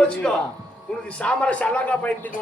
வச்சுக்கோ உனக்கு சாமர சல்லாக்கா பயந்துட்டு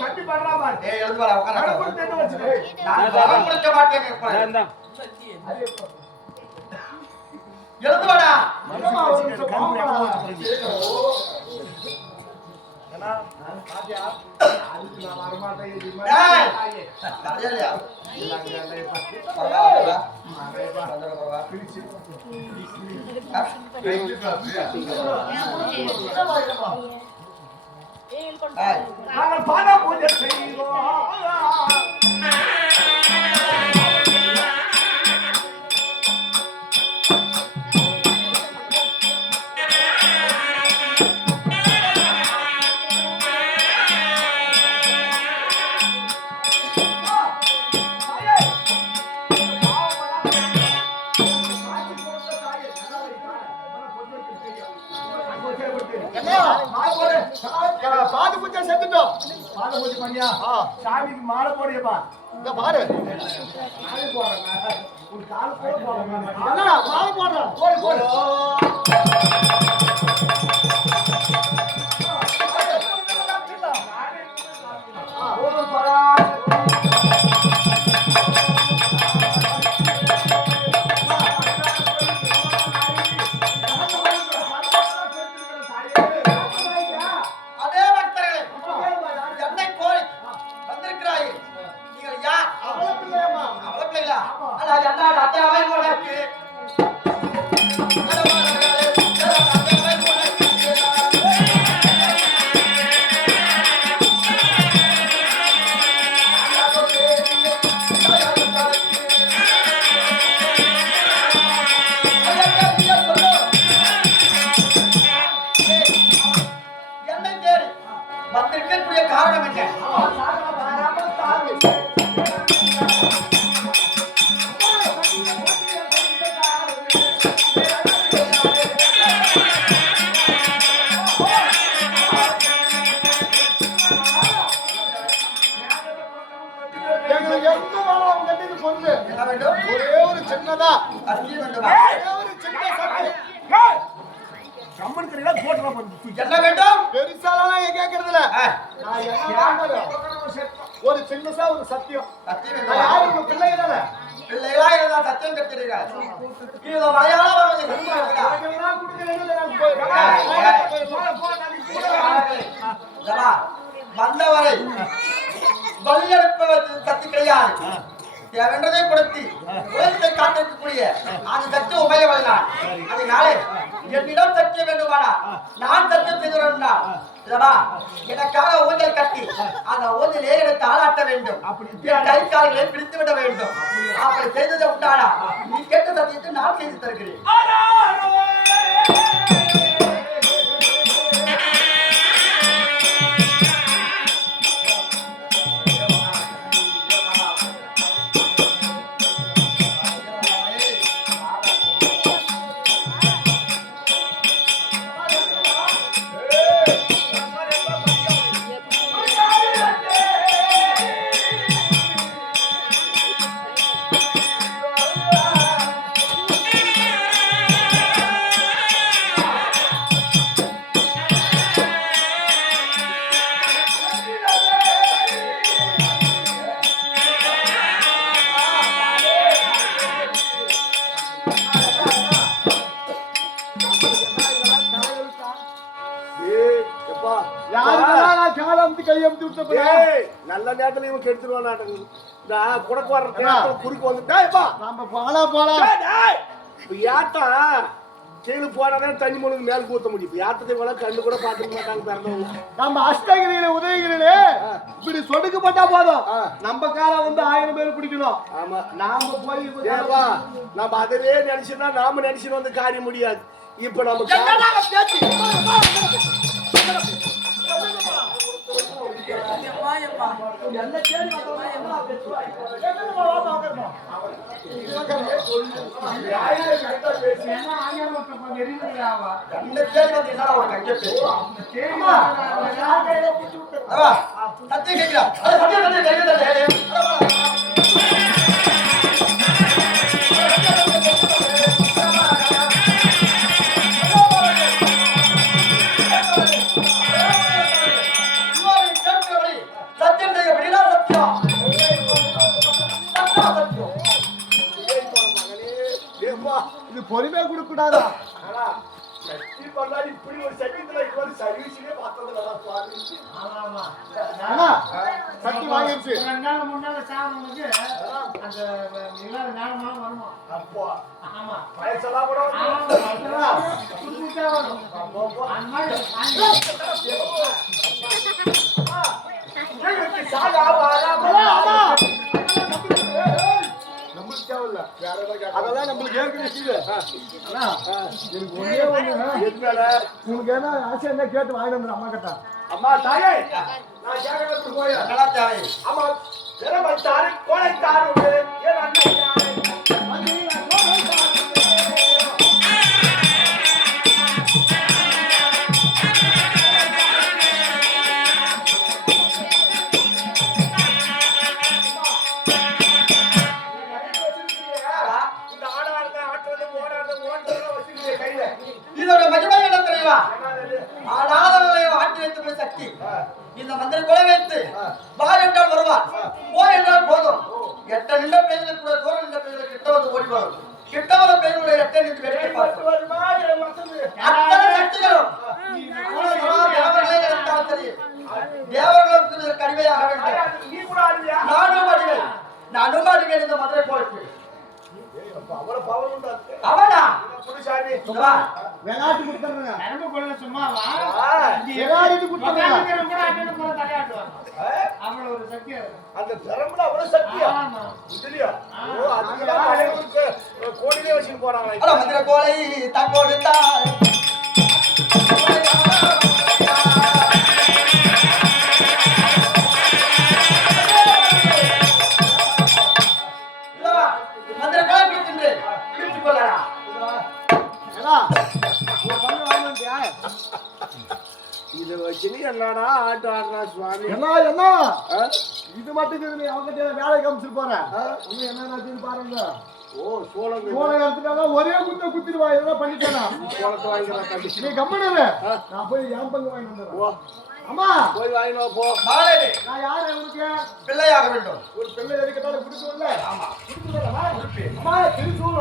தட்டி பண்றாமா எழுதுவாடா பாட பூஜை செய்வோம் பாது பூஜை செஞ்சுட்டோம். பாது பூஜை பண்ணியா? சாமிக்கு மாலை போடுறியப்பா. இந்த பாரு. மாலை போடுறேன். ஒரு கால் போடுறேன். அண்ணா மாலை போடுறேன். போடு போடு. ஒரு சின்னசா ஒரு சத்தியம் பிள்ளைகளா இருந்தா சத்தியம் கத்துறீங்க வந்தவரை பலியெடுப்பவர் சக்தி கிடையாது. தேவன்றதை கொடுத்து உலகத்தை காட்டிருக்கக்கூடிய அந்த சக்தி உபயோகப்படலாம். அதனாலே என்னிடம் சத்தியம் வேண்டுமானா நான் சத்தியம் செய்கிறேன்னா எனக்காக ஊஞ்சல் கட்டி அந்த ஊஞ்சலே எனக்கு ஆளாட்ட வேண்டும். கை கால்களை பிடித்து விட வேண்டும். அப்படி செய்ததை உண்டானா நீ கேட்ட சத்தியத்தை நான் செய்து தருகிறேன். கையெழுத்து விட்ட நல்ல நேரத்துல இவன் கெடுத்துருவான். நான் குடக்கு வர்ற குறுக்கு வந்துட்டா நம்ம போலாம் ஏட்டா கீழே போனாதான் தண்ணி மூணுக்கு மேல ஊத்த முடியும். ஏத்தத்தை கூட கண்ணு கூட பாத்துக்க மாட்டாங்க பிறந்தவங்க. நம்ம அஷ்டகிரியில உதயகிரியில இப்படி சொடுக்கப்பட்டா போதும் நம்ம காலம் வந்து 1000 பேர் பிடிக்கணும். ஆமா நாம போய் நம்ம அதவே நினைச்சுன்னா நாம நினைச்சுட்டு வந்து காரியம் முடியாது. இப்ப நம்ம இது பொறுமையா கொடுக்க கூடாதா? இப்படி ஒரு சமயத்துல இவ்வளவு சர்வீஸ்லயே பார்த்ததுல சக்தி வாங்கிருச்சு. 2 நாள் 3 நாள் சாவனுக்கு அந்த இல்லாத ஞானமா வருமா? அப்போ ஆமா வயசெல்லாம் கூட புதுசா வரும். அந்த மாதிரி அதெல்லாம் நம்மளுக்கு ஏற்கனவே எனக்கு ஒரே உங்களுக்கு என்ன ஆசை என்ன கேட்டு வாங்கிட்டு வந்துடும் அம்மா கிட்ட. அம்மா தாயே நான் கேட்கறதுக்கு போய் ஆமா தாரை கோலை தாரு ஏன் அண்ணன் இதோட மகிமை என்ன தெரியுமா? ஆனாதவர்களை ஆட்டி வைத்துள்ள சக்தி. இந்த மந்திர கொலை வைத்து வா என்றால் வருவார், போ என்றால் போதும். எட்ட நின்ற பெயர்கள் கூட தூரம் நின்ற பெயர்கள் கிட்ட வந்து ஓடி வரும். கிட்ட வர பெயர்களுடைய எட்டை நின்று வேடிக்கை பார்க்கும். அத்தனை சக்திகளும் தேவர்களே இருந்தாலும் சரி, தேவர்களுக்கு இதற்கு அடிமையாக வேண்டும். நானும் அடிமை இந்த மதுரை கோயிலுக்கு. அவனா விளையாட்டு கொடுத்துருங்க. நரம்பு கொள்ள சும்மாவா விளையாட்டு கொடுத்துருங்க. அவ்வளவு ஒரு சக்தி அந்த பெரம்புல அவ்வளவு சக்தியா இல்லையா? ஓ அதுக்கு கோடிலே வச்சிட்டு போறாங்க. மந்திர கோலை தங்கோடுத்தால் மந்திர கோலை பிடிக்கின்றேன், பிடித்துக் கொள்ளடா. இத வச்சு என்னடா ஆட்டு ஆடுறா சுவாமி? என்ன இது மட்டும் அவங்க வேலை காமிச்சிட்டு போறேன். என்ன பாருங்க. ஓ சோளம் எடுத்துட்டாங்க, ஒரே குத்திடுவா. எல்லாம் பண்ணிட்டேனா சோளத்தை வாங்கிக்கிறேன். நீ கம்மனு நான் போய் என் பங்கு வாங்கி வந்துடுறேன். அம்மா போய் வாங்கினோ போ. நான் யாரு உனக்கு பிள்ளையாக வேண்டும். ஒரு பிள்ளை எதுக்கட்டாலும் பிடிக்கல. ஆமா அம்மா திருச்சூர்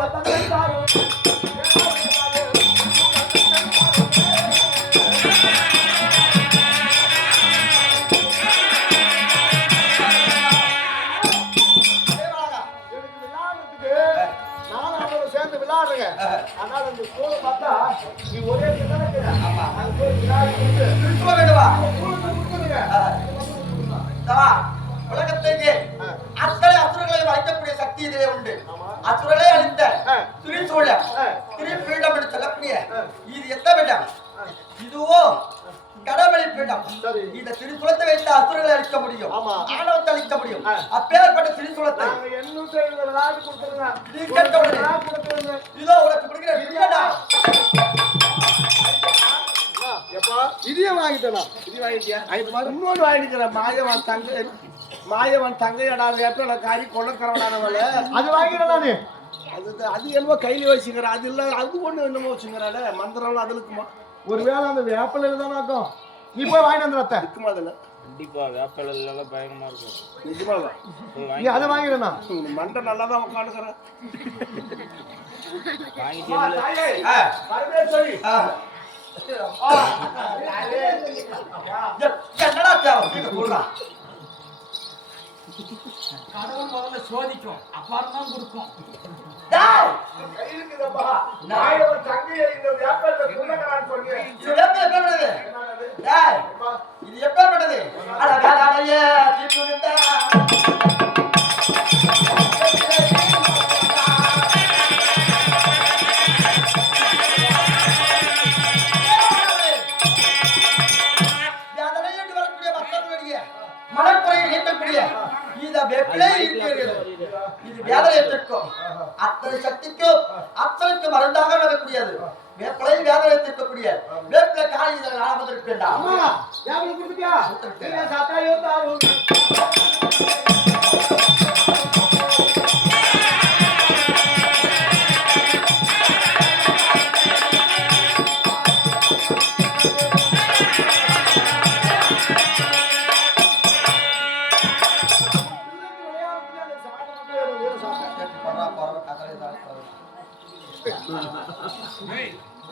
ஆனால் அந்த ஸ்கூலை பார்த்தா நீ ஒரே உலகத்திலேயே அத்தனை அசுரங்களை அழிக்கக்கூடிய சக்தி இதிலே உண்டு. அசுரலை அழிந்த திரிசூழ திரிபீடம் என்று சொல்லக்கூடிய இது எந்த பீடம்? இதுவோ கடவுளை பீடம். இந்த திரிசூலத்தை வைத்து அசுரங்களை அழிக்க முடியும், ஆணவத்தை அழிக்க முடியும். அப்பேற்பட்ட திரிசூலத்தை நீ கேட்ட இதோ உனக்கு கொடுக்கிறேன். இதையே வாங்கிட்டேனா? இது வாங்கிட்டியா? இன்னொன்று வாங்கிக்கிறேன். மாயவன் தங்கையடா வேப்ப காரி கொள்ளக்கிறவனானவள அது வாங்கிடலாம். அது என்னமோ கையில வச்சுக்கிற. அது இல்ல அது ஒண்ணு என்னமோ வச்சுக்கிறாள் மந்திரம். அது இருக்குமா? ஒருவேளை அந்த வேப்பல தானாக்கும். நீ போய் வாங்கிட்டு வந்துடுற. இருக்குமா? அதுல கண்டிப்பா வேப்பல எல்லாம் பயங்கரமா இருக்கும். நிஜமா நீ அதை வாங்கிடனா? மண்டை நல்லா தான் உட்காந்துக்கிறேன். என்னடா தேவை நீங்க சொல்றா கடவுள் முதல்ல சோதிக்கும் அப்பாரம் தான் கொடுக்கும். டேய் கையிலுக்குதப்பா. நான் ஒரு தங்கையை இந்த வியாபாரத்தை குள்ளங்களான்னு சொன்னேன். இது எப்ப டேய் இது எப்பேற்பட்டது? அட வேளாளையே தீப்புரிந்தா மனக்குறையை நீக்கக்கூடிய இந்த வெப்பிலை இருக்கிறது. இது வேதனையத்திற்கும் அத்தனை சக்திக்கும் அத்தனைக்கு மருந்தாக நடக்கக்கூடியது. வேப்பிலை வேதனையத்திற்கக்கூடிய வேப்பிலை காய் இதனை ஆரம்பித்திருக்கின்றார். அம்மா யாரும் கொடுத்துட்டியா இல்ல சாத்தாயோ தாரு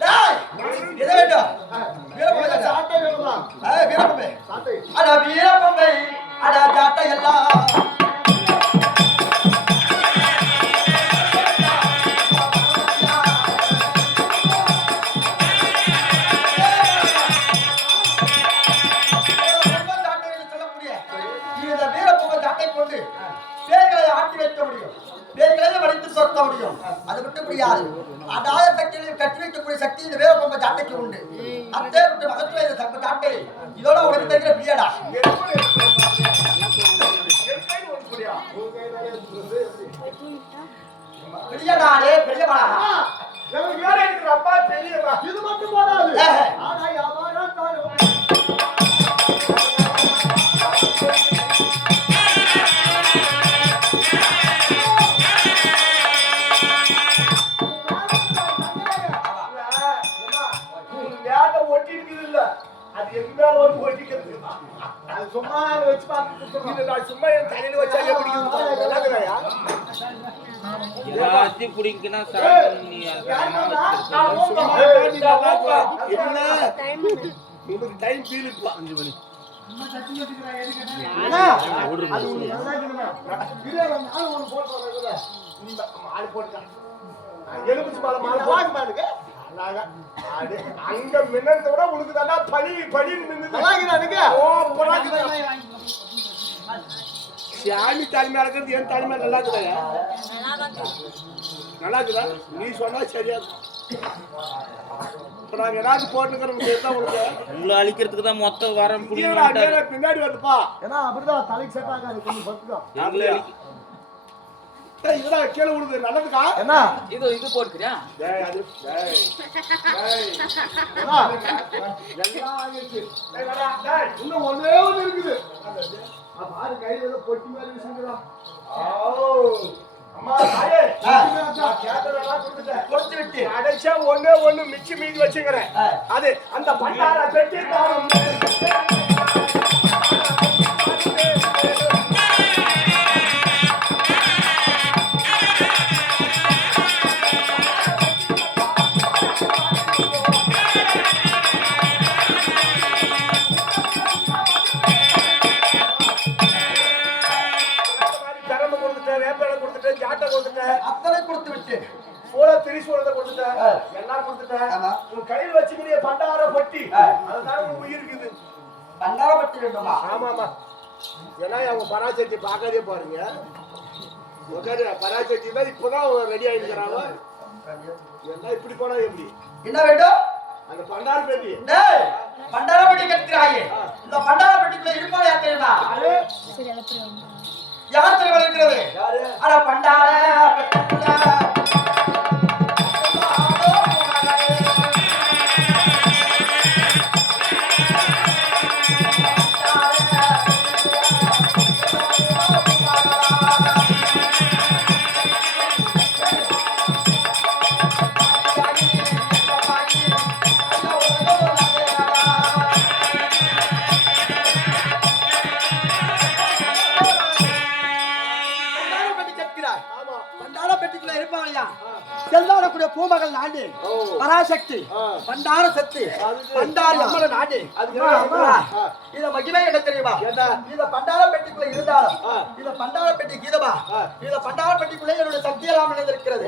டேய் எதை வேண்டும்? வீரப்பம்பை சாட்டை வேணுமா வீரப்பம்பை சாட்டை அட வீரப்பம்பை அட ஜாட்டை எல்லாம் சொல்லக்கூடிய இந்த வீரப்பம்பை ஜாட்டை கொண்டு பேய்களை ஆட்டி வைக்க முடியும். பேய்களை வடித்து சொத்த முடியும். அது விட்டு முடியாது. அடாத சக்திகளையும் கட்டி வைக்கக்கூடிய சக்தி இந்த வீரப்பம்பை ஜாட்டைக்கு உண்டு. அத்தே விட்டு மகத்துவ இந்த சம்ப ஜாட்டை இதோட உனக்கு தெரிகிற பிரியாடா. பிரியனாலே பிரியமானா எனக்கு வேற இருக்கிற அப்பா தெரியவா. இது மட்டும் போதாது ஏஹே. ஆனா யாவாரா தாரு வேலை ஒட்டி இருக்குது இல்ல அது எங்க மேல வந்து ஒட்டிக்கிறது. அது சும்மா வச்சு பார்த்து இது நான் சும்மா என் தலையில வச்சா எப்படி இருக்குது? நல்லாக்குதாயா? எல்லாத்தையும் பிடிக்குன்னா சாப்பிட்டு நீ சும்மா தாண்டி நல்லா இருக்கா? என்ன? உனக்கு டைம் ஃபீல் இப்போ 5 மணி. அம்மா சத்தி வச்சுக்கிறா எதுக்கு? அண்ணா அது ஒரு நல்லாக்குதுமா இதே நானும் ஒன்னு போட்டு வரேன்ல இந்த மாடு போட்டுட்டான். எலுமிச்சை பழம் மாடு போட்டு பாருங்க அழகா. அடே, அங்க மின்னத்தை விட உனக்கு தானா பனி பனின்னு மின்னுது. நல்லாக்குதா எனக்கு ஓ, போடாக்குதா. சாமி தலைமையா இருக்கிறது என் தலைமையா நல்லா இருக்குதாயா? நல்லா இருக்குதா? நீ சொன்னா சரியா இருக்கும். இப்ப நாங்க ஏதாவது போட்டுக்கிறோம் உனக்கு உங்களை அழிக்கிறதுக்கு தான் மொத்த வாரம் கீழே பிடிக்க பின்னாடி வருதுப்பா. ஏன்னா அப்படிதான் தலைக்கு செட் ஆகாது கொஞ்சம் பத்துதான் எங்களை அழிக்க டேய், இதெல்லாம் கீழே விழுது நல்லதுக்கா? என்ன இது போட்டுக்கிறியா? டேய், அது டேய். டேய். அண்ணா, எல்லாம் ஆகிடுச்சு. டேய், வாடா, டேய். இன்னும் ஒண்ணே ஒண்ணு இருக்குது பாரு கையில ஏதோ பொட்டி மாதிரி சங்கரா ஓ, அம்மா தாயே, ஆ. நான் கேட்டதெல்லாம் கொடுத்துட்டேன். கொடுத்து விட்டு அடைச்சா ஒண்ணே ஒண்ணு மிச்சி மீதி வச்சுக்கிறேன். ஆ. அது அந்த பண்டார பெட்டி தாரும். பெரம்பு கொடுத்துட்டேன், வேப்பலை கொடுத்துட்டேன், ஜாட்டை கொடுத்துட்டேன், அத்தனை கொடுத்து விட்டு சோள திரிசூலத்தை கொடுத்துட்டேன், ஆ. எல்லாம் கொடுத்துட்டேன். ஆமா. உன் கையில் வச்சுக்கிறிய பண்டார பொட்டி, ஆ. அதுதான் உன் உயிர் இருக்குது. பண்டாரப்பட்டி வேண்டுமா? ஆமாமா. ஏன்னா அவங்க பராசக்தி பார்க்காதே பாருங்க. உட்காரு, பராசக்தி தான் இப்பதான் ரெடி ஆயிடுக்கிறாங்க. எல்லாம் இப்படி போனா எப்படி? என்ன வேண்டும்? அந்த பண்டார பெட்டி டேய் பண்டாரப்பட்டி கட்டுறாயே. இந்த பண்டாரப்பட்டிக்குள்ள இருப்பாள் யார் தெரியுமா? யார் தெரியுமா இருக்கிறது? யாரு? அட பண்டாரப்பட்டிக்குள்ள ஆமா. பண்டாரப்பட்டிக்குள்ள இருப்பாள் மகள் நாடு ஓ. பராசக்தி ஆ. பண்டார சக்தி பண்டாரி அம்மன் நாடு இத மகிமை என்ன தெரியுமா? இத பண்டார பெட்டிக்குள்ள இருந்தாலும் இத பண்டார பெட்டி கீதமா இத பண்டார பெட்டிக்குள்ள என்னுடைய சக்தி எல்லாம் நிறைந்திருக்கிறது.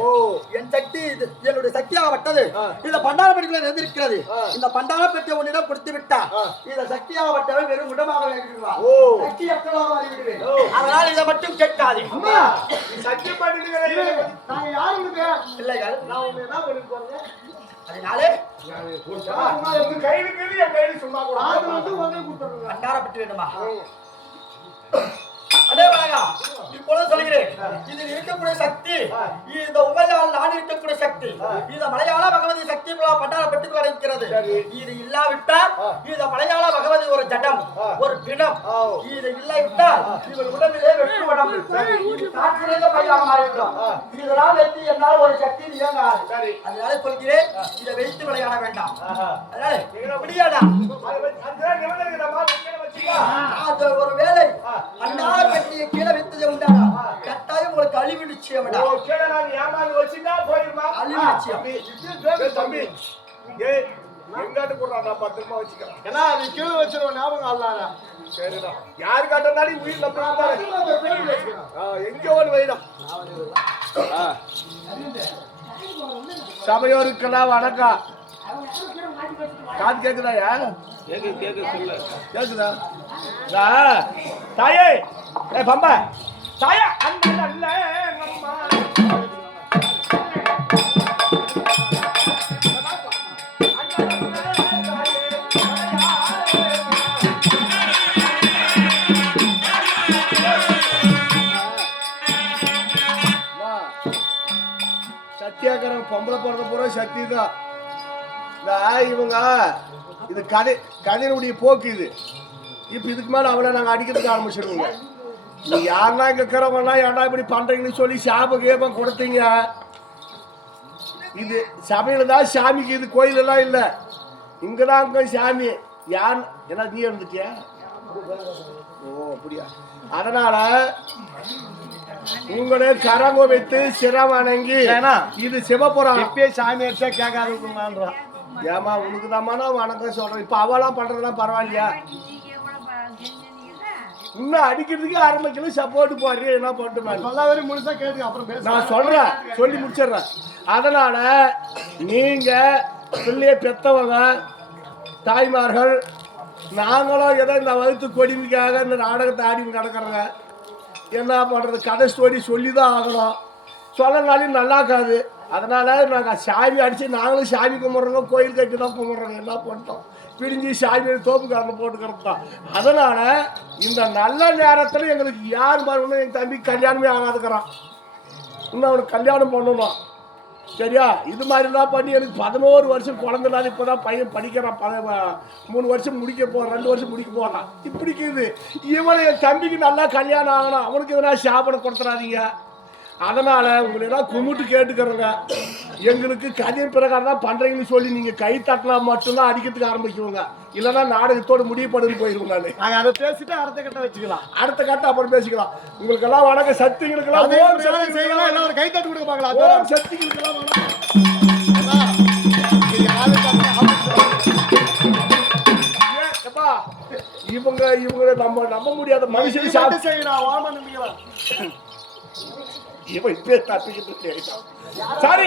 என் சக்தி என்னுடைய சக்தியாகப்பட்டது இந்த பண்டார பெட்டிக்குள்ள நிறைந்திருக்கிறது. இந்த பண்டார பெட்டியை உன்னிடம் கொடுத்து விட்டா இந்த சக்தியாகப்பட்டவை வெறும் உடமாக விடுவார். சக்தி அற்றலாக மாறிவிடுவேன். அதனால் இதை மட்டும் கேட்காதே. சத்தியம் பண்ணிட்டு நாங்க யாருக்கு பிள்ளைகள் நான் உங்க என்ன பண்ணிட்டு போறேன் அதனாலே கையில என் கையில சும்மா கூட அது வந்து உடனே கொடுத்துருங்க பண்டார பெட்டி வேணுமா? அடே வணங்கா இப்பொழுது சொல்கிறேன் இதில் இருக்கக்கூடிய சக்தி இந்த உமையால் நான் இருக்கக்கூடிய சக்தி இந்த மலையாள பகவதி சக்தி பண்டார பெட்டிக்குள் அடைக்கிறது. இது இல்லாவிட்டால் இந்த மலையாள பகவதி ஒரு ஜடம் ஒரு பிணம். இது இல்லாவிட்டால் இவள் உடம்பிலே வெற்று உடம்பு காற்றிலிருந்து பையாக மாறிவிடும். இதனால் வைத்து என்னால் ஒரு சக்தி இயங்காது. அதனால சொல்கிறேன் இதை வைத்து விளையாட வேண்டாம். அதனால முடியாதா? அது ஒரு வேலை பண்டார பெட்டியை கீழே வைத்தது உண்டானா கட்டாயம் உங்களுக்கு அழிவு நிச்சயம். அழிவு நிச்சயம். தம்பி எங்காட்டு போடுறா பத்திரமா வச்சுக்கலாம். ஏன்னா நீ கீழே வச்சிருவோம் ஞாபகம் ஆளாடா. சரிடா யாரு காட்டினாலும் உயிர் நம்ம எங்க ஒரு வைடம். சபையோருக்கெல்லாம் வணக்கம். காது கேக்குதாயா? கேக்கு சொல்லு. கேக்குதா? தாயே ஏ பம்பா தாயா அந்த நல்ல அம்மா சத்தியாகிரகம் பொம்பளை பிறந்த பூரா சக்தி தான். இவங்க இது கதையினுடைய போக்கு இது. இப்ப இதுக்கு மேல அவளை நாங்க அடிக்கிறதுக்கு ஆரம்பிச்சிருவோங்க. நீ யாருன்னா இங்க இருக்கிறவங்கன்னா ஏன்டா இப்படி பண்றீங்கன்னு சொல்லி சாப கேபம் கொடுத்தீங்க. இது சபையில தான் சாமிக்கு, இது கோயில் எல்லாம் இல்ல. இங்கதான் அங்க சாமி. யார் என்ன நீ இருந்துட்டியா? ஓ அப்படியா? அதனால உங்களே கரங்க வைத்து சிரம் வணங்கி இது சிவபுரம் இப்பயே சாமி அடிச்சா கேட்காதுன்றான். ஏமா உனக்கு தான்மா வணக்கம் சொல்றேன். இப்ப அவெல்லாம் பண்றதுலாம் பரவாயில்லையா? இன்னும் அடிக்கிறதுக்கு ஆரம்பிக்கல சப்போர்ட் போடுறேன். என்ன பண்ணிட்டு சொல்லாவே முழுசா கேட்டு அப்புறம் பேச நான் சொல்றேன், சொல்லி முடிச்சிடுறேன். அதனால நீங்க பிள்ளைய பெத்தவங்க தாய்மார்கள் நாங்களும் ஏதோ இந்த வகுத்து கொடுமைக்காக இந்த நாடகத்தை ஆடி கிடக்குறோங்க. என்ன பண்றது? கதை ஸ்டோரி சொல்லி தான் ஆகணும். சொல்லனாலும் நல்லாக்காது. அதனால நாங்கள் சாமி அடிச்சு நாங்களும் சாமி கும்பிட்றோங்க, கோயில் கட்டி தான் கும்பிட்றோங்க. என்ன பண்ணிட்டோம்? பிரிஞ்சு சாமி தோப்புக்காரனை போட்டுக்கிறது தான். அதனால இந்த நல்ல நேரத்தில் எங்களுக்கு யார் பாருங்கன்னா என் தம்பி கல்யாணமே ஆகாதுக்கிறான். இன்னும் அவனுக்கு கல்யாணம் பண்ணணும். சரியா? இது மாதிரிலாம் பண்ணி எனக்கு 11 வருஷம் குழந்தைனால இப்போதான் பையன் படிக்கிறான். 3 வருஷம் முடிக்க போகிறான், 2 வருஷம் முடிக்க போகிறான். இப்படிக்குது. இவனை என் தம்பிக்கு நல்லா கல்யாணம் ஆகணும். அவனுக்கு எதனா சாப்பிட கொடுத்துறாதீங்க. அதனால உங்களெல்லாம் கும்பிட்டு கேட்டுக்கிறோங்க. எங்களுக்கு கதையின் பிரகாரம் தான் பண்றீங்கன்னு சொல்லி நீங்க கை தட்டலாம் மட்டும்தான் அடிக்கிறதுக்கு ஆரம்பிக்குவோங்க. இல்லைன்னா நாடகத்தோடு முடிவுப்படுன்னு போயிருவோம். நாங்க அதை பேசிட்டு அடுத்த கட்ட வச்சுக்கலாம். அடுத்த கட்டம் அப்புறம் பேசிக்கலாம். உங்களுக்கு எல்லாம் வணக்கம். சக்திகளுக்கெல்லாம் செய்யலாம். எல்லாம் ஒரு கை தட்டு கொடுக்க பார்க்கலாம். சக்திகளுக்கெல்லாம் வணக்கம். இவங்க நம்ப முடியாத மனுஷன் சாப்பிட்டு செய்யலாம். வாமா நினைக்கலாம். இவன் இப்பே தப்பிக்கிட்டு சாரி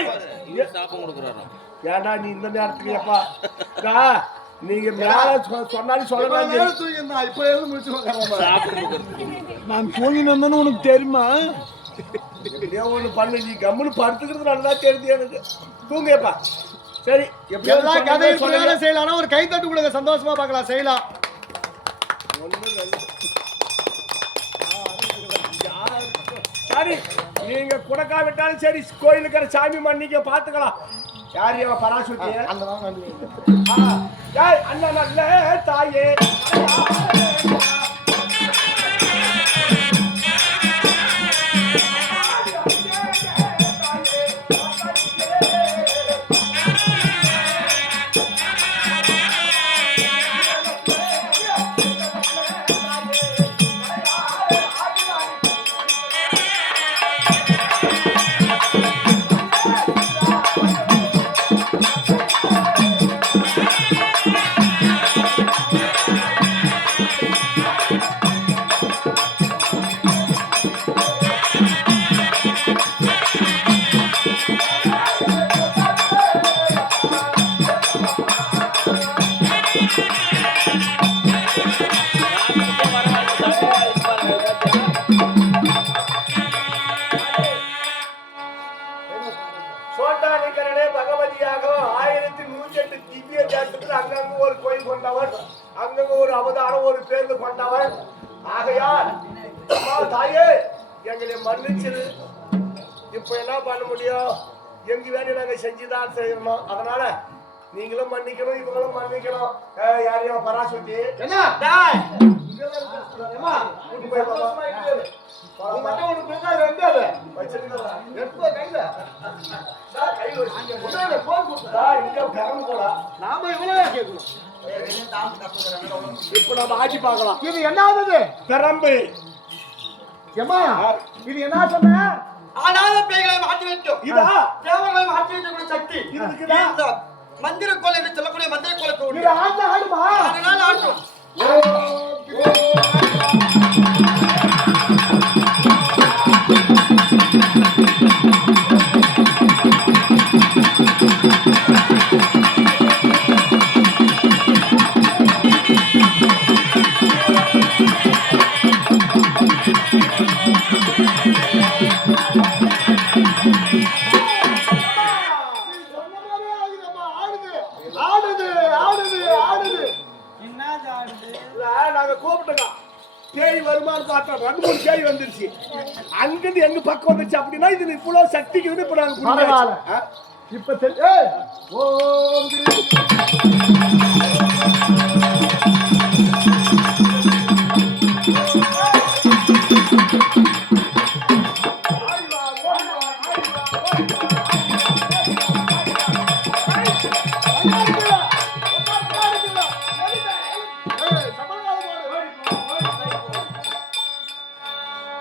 சாப்பம் கொடுக்குறாராம். ஏன்னா நீ இந்த நேரத்துக்கு எப்பா நீங்க மேல சொன்னாலும் சொல்லலாம். இப்ப எதுவும் முடிச்சு நான் தூங்கி வந்தேன்னு உனக்கு தெரியுமா? ஒண்ணு பண்ணு. நீ கம்முன்னு படுத்துக்கிறது நல்லதான் தெரியுது எனக்கு. தூங்கப்பா. சரி எல்லா கதையும் செய்யலாம். ஒரு கை தட்டு கொடுங்க. சந்தோஷமா பார்க்கலாம். செய்யலாம். சரி நீங்க குடக்காவிட்டாலும் சரி கோயிலுக்கிற சாமி மண்ணிக்க பாத்துக்கலாம். யார் இவ பராசக்தி? அண்ணன் நல்ல தாயே சங்கரனே பகவதியாக 1108 திவ்ய தேசத்தில் அங்கங்க ஒரு கோயில் கொண்டவன், அங்கங்க ஒரு அவதாரம் ஒரு பேர்ல கொண்டவன். ஆகையால் அம்மா தாயே எங்களை மன்னிச்சிரு. இப்ப என்ன பண்ண முடியும்? எங்க வேலையை நாங்க செஞ்சுதான் செய்யணும். அதனால நீங்களும் மன்னிக்கணும், இவங்களும் மன்னிக்கணும். யாரையும் பராசக்தி என்ன டேய், ஏம்மா, கூட்டி போய் பாப்பா. உன் மட்டும் உனக்கு பின்னாடி வந்தாது. வச்சிருக்கா எடுத்து கையில. கையில் வச்சு முன்னாடி போன் கொடுத்தா. இங்க கறந்து போடா. நாம இவ்வளவு கேட்கணும். இப்ப நம்ம ஆட்சி பார்க்கலாம். இது என்ன ஆகுது? பெரம்பு ஏம்மா, இது என்ன சொன்ன? ஆனாத பேய்களை மாற்றி வைக்கும் இதா தேவர்களை மாற்றி வைக்கக்கூடிய சக்தி இது இருக்குதா? இந்த மந்திர கோல் என்று சொல்லக்கூடிய மந்திர கோலுக்கு இது உண்டு. ஆட்ட ஆடுமா? அதனால் ஆட்டும். சொன்ன மாதிரியே ஆகுதம்மா, ஆடுது. ஆடுது, ஆடுது, ஆடுது. இல்ல, நாங்க கூப்பிட்டோங்க. பேய் வருமானு பார்த்தோம். 2-3 பேய் வந்துருச்சு. அங்கிருந்து எங்க பக்கம் வந்துருச்சு அப்படின்னா இது இவ்வளவு சக்திக்கு வந்து இப்ப நாங்க பரவாயில்ல. புரிஞ்சாச்சு. இப்ப ஏய், ஓம் கிரீம்.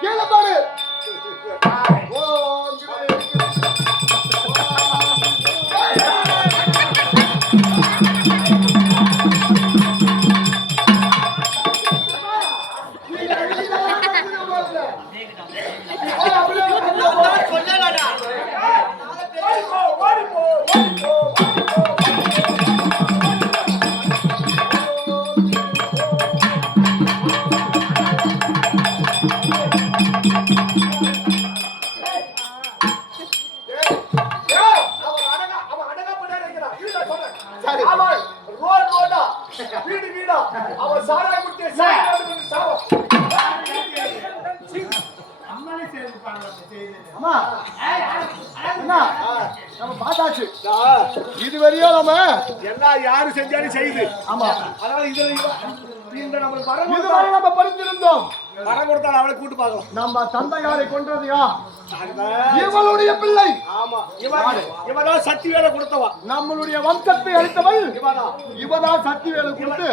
கீழே பாரு. ஓம் கிரீம். நான் சொல்லலடா. சரி. வீடு வீடா அவன் சாராய குடிச்சு சாராய சாவம். அம்மனே சேர்ந்து பாடுறாங்க செய்து. அம்மா, என்ன? நம்ம பார்த்தாச்சு. இதுவரையும் நம்ம எல்லாம் யாரு செஞ்சாலும் செய்யுது. ஆமா, அதனால இதுல இந்த நம்மளுக்கு வரம் இதுவரை நம்ம படித்திருந்தோம். கொடுத்தாலும் அவளை கூட்டு பார்க்கலாம். நம்ம தந்தையாரை கொன்றது யார்? இவளுடைய பிள்ளை. ஆமா இவதான் சக்தி வேலை கொடுத்தவா. நம்மளுடைய வம்சத்தை அளித்தவள் இவதான் இவதான் சக்தி வேலை கொடுத்து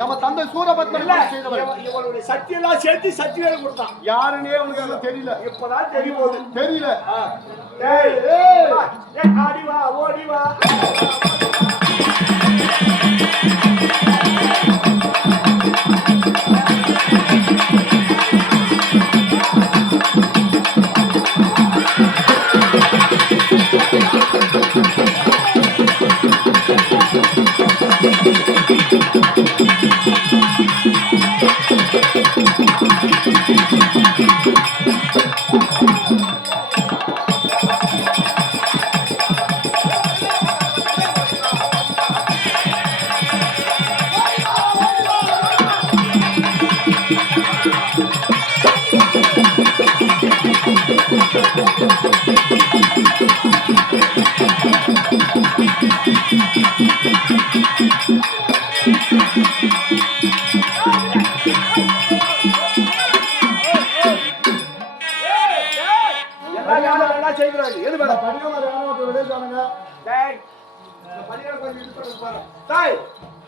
நம்ம தந்தை சூரபத்மன் செய்தவள். இவனுடைய சக்தி எல்லாம் சேர்த்து சக்தி வேலை கொடுத்தான். யாருன்னே உனக்கு அது தெரியல. இப்பதான் தெரிய போகுது. தெரியல. ஏய், ஏய், ஏய், ஆடி வா ஓடி வா. எல்லாம் செய்கிறாங்க. எது இந்த வேணும்? படியாம ராணுவத்தை விளையாடுறாங்க. டேய், இந்த பணியாளர் கொஞ்சம் இது பண்ணி பாரு. டேய்,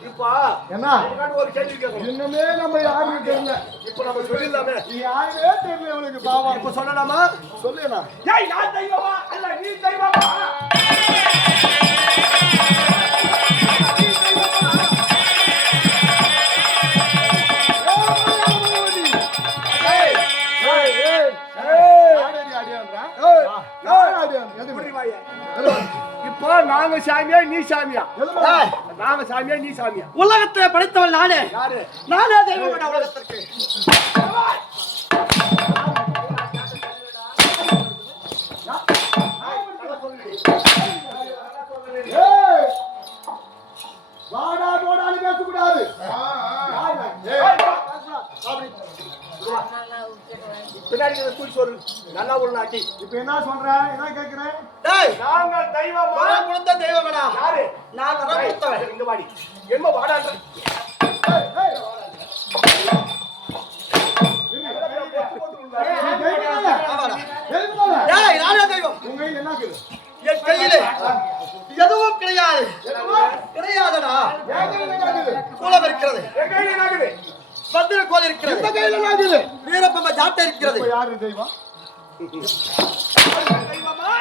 இப்போ என்ன? உனக்காண்டி ஒரு கேள்வி கேட்கணும். இன்னுமே நம்ம யாருன்னு தெரியல. இப்போ நம்ம சொல்லிடலாமே. நீ யாருமே தெரியல அவளுக்கு பாவம். இப்போ சொல்லலாமா? சொல்லுண்ணா. ஏய், நான் தெய்வமா அல்ல நீ தெய்வமா? ஏய், ஏய், ஏய், ஏய். யாரடி அடியான்றா? ஏய், யார் அடியான்? எது இப்படி பண்ணி? வாயா. இப்போ நாங்க சாமியா நீ சாமியா? எது பண்ணி? நாங்க சாமியா நீ சாமியா? உலகத்தை படைத்தவள் நானே. யாரு? நானே தெய்வம் உலகத்திற்கு. சொல்லு நல்லா ஒரு நாட்டி. இப்ப என்ன சொல்ற? என்ன கேக்குறேன்? டேய் நாங்கள் தெய்வமா? வரம் கொடுத்த தெய்வமடா. யாரு? நான் வரம் கொடுத்தவன். இங்க வாடி. என்ன வாடான்ற? ஏய், ஏய். ஆமாடா. எழுதுனால. டேய் நானே தெய்வம். உங்க கையில என்ன இருக்குது? என் கையிலே எதுவும் கிடையாது. கிடையாதடா. என் கையில என்ன இருக்குது? கூலம் இருக்கிறது. என் கையில என்ன இருக்குது? பத்திர கோல் இருக்கிறது. இந்த கையில என்ன இருக்குது? வீரப்பம்ம ஜாட்டை இருக்கிறது. இப்ப யாரு தெய்வம்? தெய்வமா?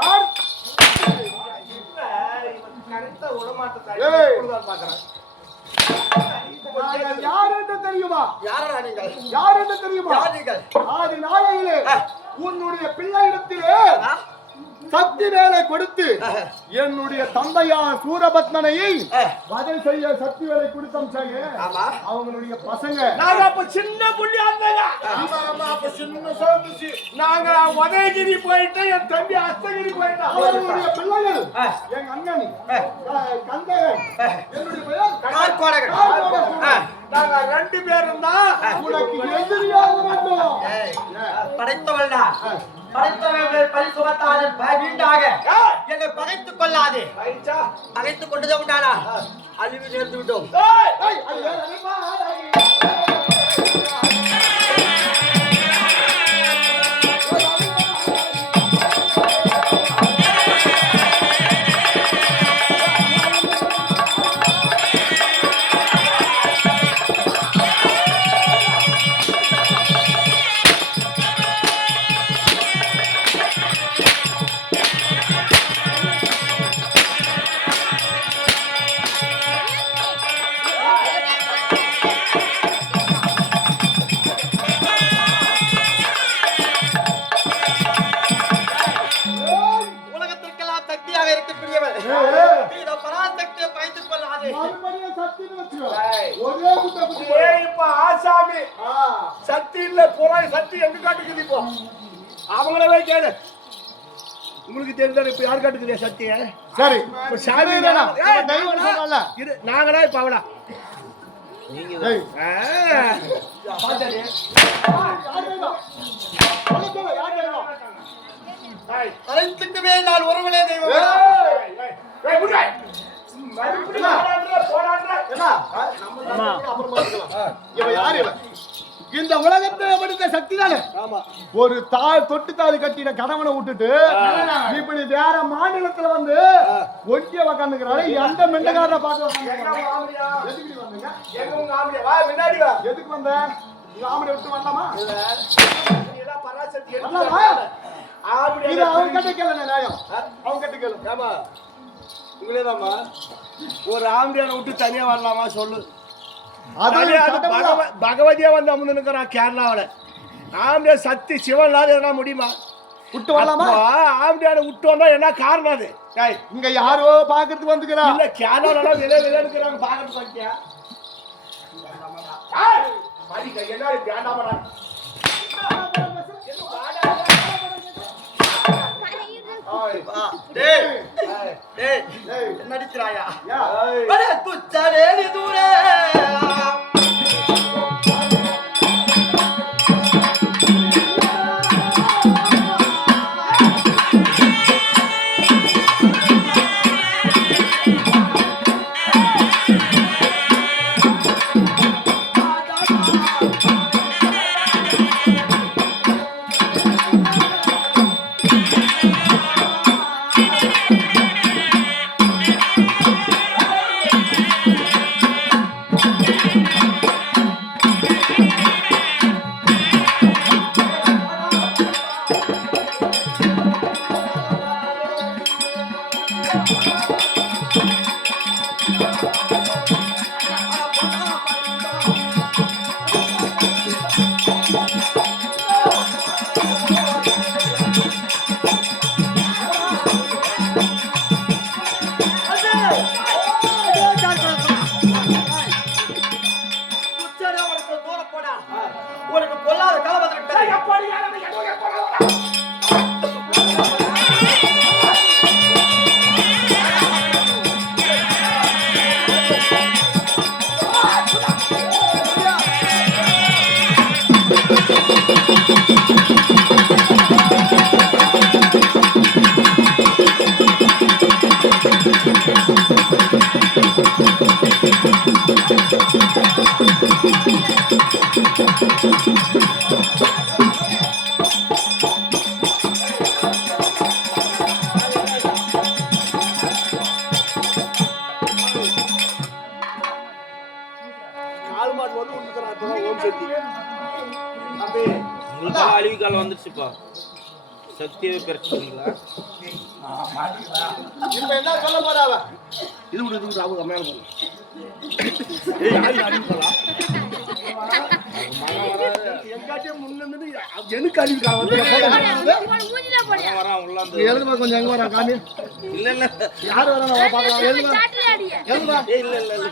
யார்? கரெக்டா உடமாட்டை ஏய். பாக்குறேன். நாங்கள் யார் என்று தெரியுமா? யாரடா நீங்கள்? யார் என்று தெரியுமா? யார் நீங்கள்? ஆதி நாளையிலே உன்னுடைய பிள்ளையிடத்திலே சக்தி வேலை கொடுத்து என்னுடைய தந்தையார் சூரபத்மனை வதை செய்ய சக்தி வேலை கொடுத்தோம் செய்ய ஆமா. அவங்களுடைய பசங்க நாங்க அப்ப சின்ன புள்ளி ஆந்தங்க. அப்ப சின்ன சோந்துச்சு. நாங்க உதயகிரி போயிட்டு என் தம்பி அஸ்தகிரி போயிட்டு அவர்களுடைய பிள்ளைகள் எங்க அண்ணன் கந்தகன் என்னுடைய பெயர் கார்கோடகன். கார்கோடகன். நாங்க 2 பேரும் தான். உனக்கு எதிரியாக வேண்டும். ஏய், படைத்தவள் நான். படைத்தவர்கள் பரிசுமத்தாலும் வீண்டாக என்னை பகைத்துக் கொள்ளாதே. ஐச்சா. பகைத்துக் கொண்டுதான் உண்டானா அழிவு நேர்ந்து விட்டோம். ஏய். ஏய், அது வேற அறிவா? உலகத்திற்கெல்லாம் சக்தியாக இருக்கக்கூடியவள் இந்த பராசக்தியை பகைத்துக் கொள்ளாதே. மறுபடியும் சக்தின்னு வச்சுக்கோ. ஏய். ஒரே குட்ட குட்டி. ஏய், இப்ப ஆசாமி சக்தி இல்ல புறாய் சக்தி எங்க காட்டுக்குது இப்போ? அவங்களவே கேளு. உங்களுக்கு தெரிஞ்சா இப்ப யார் காட்டுக்குது சக்திய? சரி இப்ப சாமி வேணா. ஏய், தெய்வம் சொல்லல. இரு, நாங்களா இப்ப அவளா? ஏய், ஆ. யார் தெய்வம்? சொல்ல சொல்ல, யார் தெய்வம்? ஏய். அனைத்துக்குமே நான் ஒருவனே தெய்வம். ஏய், ஏய், ஏய், புடி. மறுபடியும் போடாதடா. என்ன? நம்ம அப்புறமா இருக்கலாம். இவன் யார் இவன்? இந்த உலகத்தை படித்த சக்தி தானே. ஆமா. ஒரு தொட்டு தாலி கட்டின கணவனை விட்டுட்டு இப்படி வேற மாநிலத்துல வந்து ஒட்டிய உக்காந்துக்கிறாரு. எந்த மெண்டகாரனை பார்க்க வந்தாங்க? ஆம்படியா? எதுக்கு நீ வந்தீங்க? எங்க உங்க ஆம்படியா? வா முன்னாடி வா. எதுக்கு வந்த? நீ ஆம்பளை விட்டு வரலாமா? இல்ல. நீ எல்லாம் பராசக்தி எடுத்து வரலாமா? வர. ஆம்படியா? இது அவங்க கிட்ட கேளு நியாயம். அவங்க கிட்ட கேளு. ஏமா உங்களேதாம்மா ஒரு ஆம்படியான விட்டு தனியா வரலாமா சொல்லு? அது பகவதியா வந்து அம்மன் இருக்கிறான் கேரளாவில். ஆம்படியா சக்தி சிவன் எதனா முடியுமா? விட்டு வரலாமா? ஆம்படியான விட்டு வந்தா என்ன காரணம் அது? இங்க யாரோ பாக்குறதுக்கு வந்துக்கிறா. இல்ல கேரளாவில் விலை எடுக்கிறாங்க பாக்குறது பாக்கியா? என்ன வேண்டாமடா. டேய், டேய், நடிக்கிறாயா? ஏய். அட துச்சடே நீ தூரே. உனக்கு பொல்லாத காலம் வந்துவிட்டது. கால் மாட்டு வந்து விட்டுக்கிறான் இப்பதான் ஓம் சக்தி அப்படி உங்களுக்கெல்லாம் அழிவு காலம் வந்துருச்சுப்பா சக்தியை பெருச்சுங்களா இப்ப என்ன சொல்ல போறாவ இது கூட இது அவங்க மேல போகும் ஏய் யாரு அழிவு போலாம் எங்காட்டியும் முன்னு எனக்கு அழிவு காலம் வந்து வரான் உள்ளாந்து எழுதுமா கொஞ்சம் எங்க வரா காமி இல்ல இல்ல யாரு வரா பாக்கலாம் எழுதுமா எழுதுமா ஏய் இல்ல இல்ல இல்ல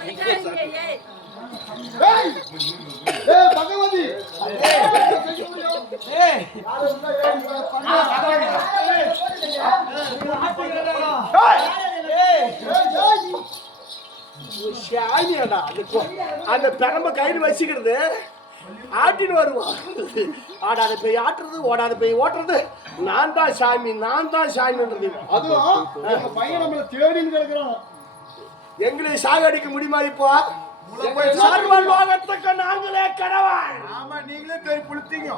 ஏய் ஏய் பகவதி ஏய் யாரு உள்ள ஏய் ஷாயினியாடா அந்த பெரம்ப கையில் வச்சுக்கிறது ஆட்டின்னு வருவான் ஆடாத போய் ஆட்டுறது ஓடாத போய் ஓட்டுறது நான் தான் சாமின்றது அதுவும் எங்க பையன் நம்மள தேடின்னு கிடக்குறான் எங்களை சாகடிக்க முடியுமா இப்போ சர்வ லோகத்துக்கு நாங்களே கடவாள் ஆமா நீங்களே பேர் புளுத்தீங்க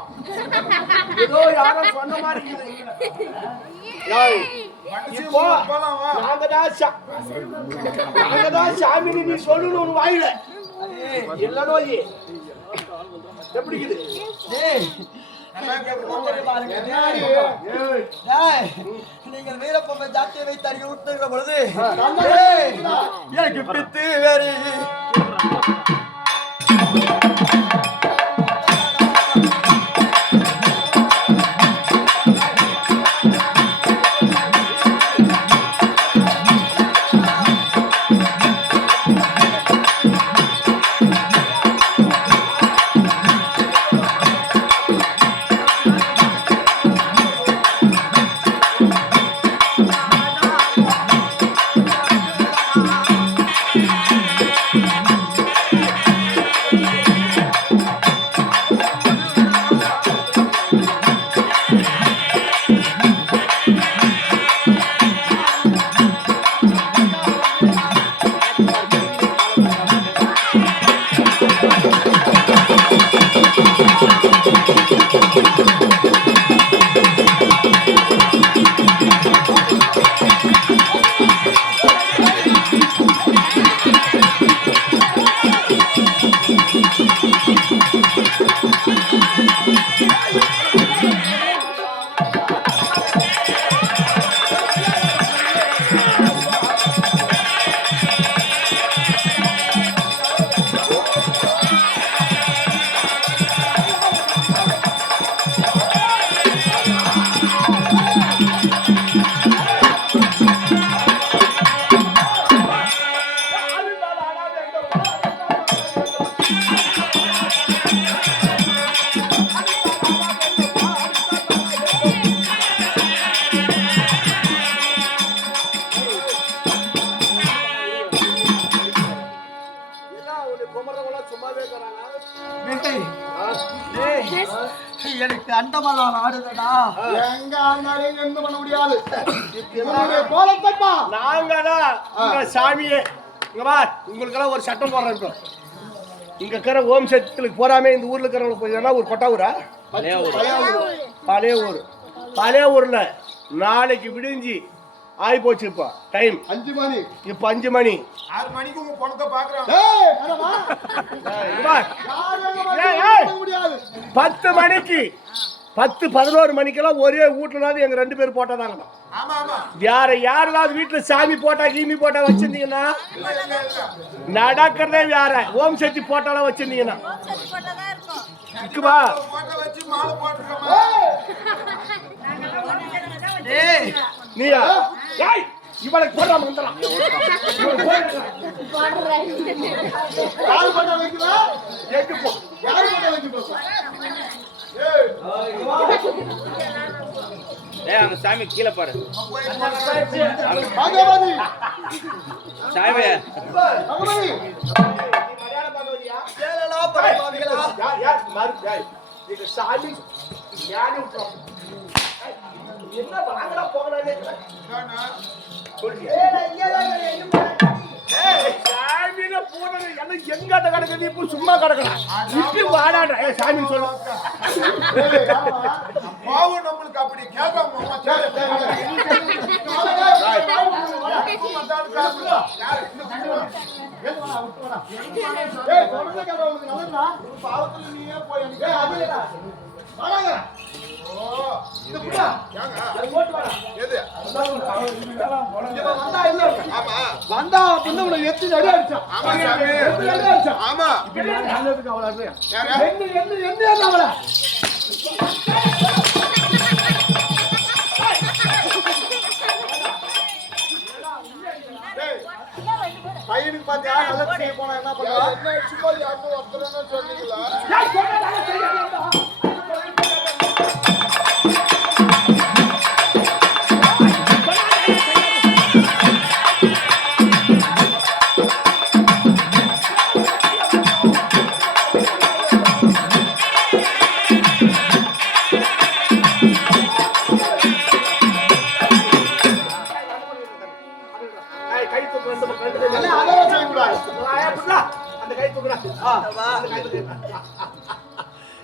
ஏதோ யாரோ சொன்ன மாதிரி இருக்குது. ஏய், இப்போ நாங்கதான் சாமின்னு நீ சொல்லணும் வாயில இல்லனோ எப்படி இருக்குது ஏய் பாருங்க ஏய் நீங்கள் வீரப்ப ஜாத்தியை வைத்து அறிய விட்டுகிற பொழுது ஏய், எனக்கு பித்து வேறு எனக்கு அண்டமலாம் ஆடுதடா எங்க ஆனாலும் என்ன பண்ண முடியாது போலப்பா நாங்கதான் உங்க சாமியே இங்க வா உங்களுக்கெல்லாம் ஒரு சட்டம் போடுறேன் இப்போ இங்க இருக்கிற ஓம் சக்திகளுக்கு போறாமே இந்த ஊர்ல இருக்கிறவங்களுக்கு போய் ஒரு கொட்டா ஊரா பழைய ஊர்ல நாளைக்கு விடிஞ்சு ஆகி போச்சு இப்போ டைம் 5 மணி இப்போ 5 மணி 6 மணிக்கு உங்க பணத்தை பாக்குறோம் முடியாது 10 மணிக்கு 10-11 மணிக்கெல்லாம் ஒரே வீட்டுல எங்க 2 பேர் போட்டாதாங்க ஆமா ஆமா வேற யாராவது வீட்டுல சாமி போட்டா கீமி போட்டா வச்சிருந்தீங்கன்னா நடக்கிறதே வேற ஓம் சக்தி போட்டாலாம் வச்சிருந்தீங்கன்னா இருக்குமா போட்டோ வச்சு மாலை போட்டுருக்கோம் நீயா ஏய் இவனுக்கு போடாம வந்துடலாம் யாரு போட்டோ வைக்கிறா எங்க போ யாரு போட்டோ வைக்கிறா ஏய் அங்க சாமி கீழே பாரு பகவதி சாமி பகவதி கேளலா பரவாயில்லை யார் மாறு ஏய் இது சாமி ஞானி விட்டுறோம் என்ன வாங்கடா போகலானே சொல்லுங்க ஏய் சாமில எங்காட்ட கிடக்குது இப்போ சும்மா கிடக்கலாம் இப்படி வாடாடுற சாமி சொல்லு பாவம் நம்மளுக்கு அப்படி கேட்காம பாவத்துல நீயே போய் வந்தா அப்படின்னு உனக்கு எத்தி அடி அடிச்சான் ஆமா அவளை பையனுக்கு பாத்தியா நல்ல செய்ய போனா என்ன பண்ணுவா என்ன சும்மா யாரும் ஒருத்தர் சொன்னீங்களா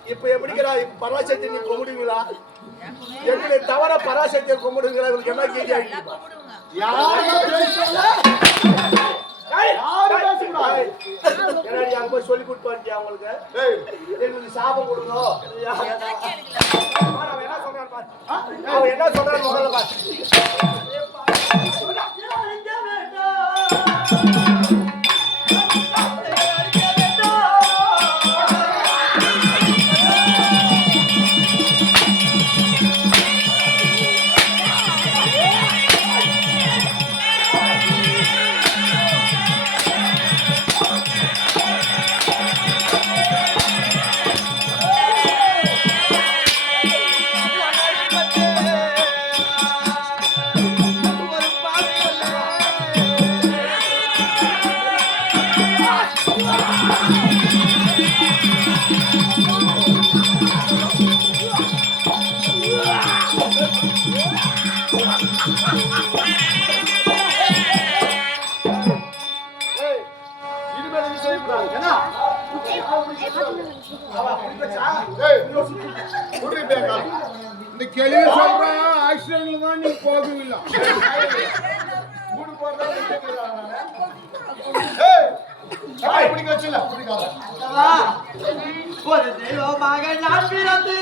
இப்ப எப்படிக்கிறா பராசக்தி நீ கும்பிடுவீங்களா எங்களை தவிர பராசக்தியை கும்பிடுவீங்களா இவங்களுக்கு என்ன கேள்வி ஆகிட்டு அங்க போய் சொல்லி கொடுத்து வந்துட்டியா உங்களுக்கு எங்களுக்கு சாபம் கொடுக்கணும் அவன் என்ன சொல்றான் பாரு அவன் என்ன சொல்றான் முதல்ல பாரு இந்த கேள்வி சொல்றான் ஆக்சிடென்ட்ல தான் நீ போகவில்லை ஒரு தெய்வமாக நான் பிறந்து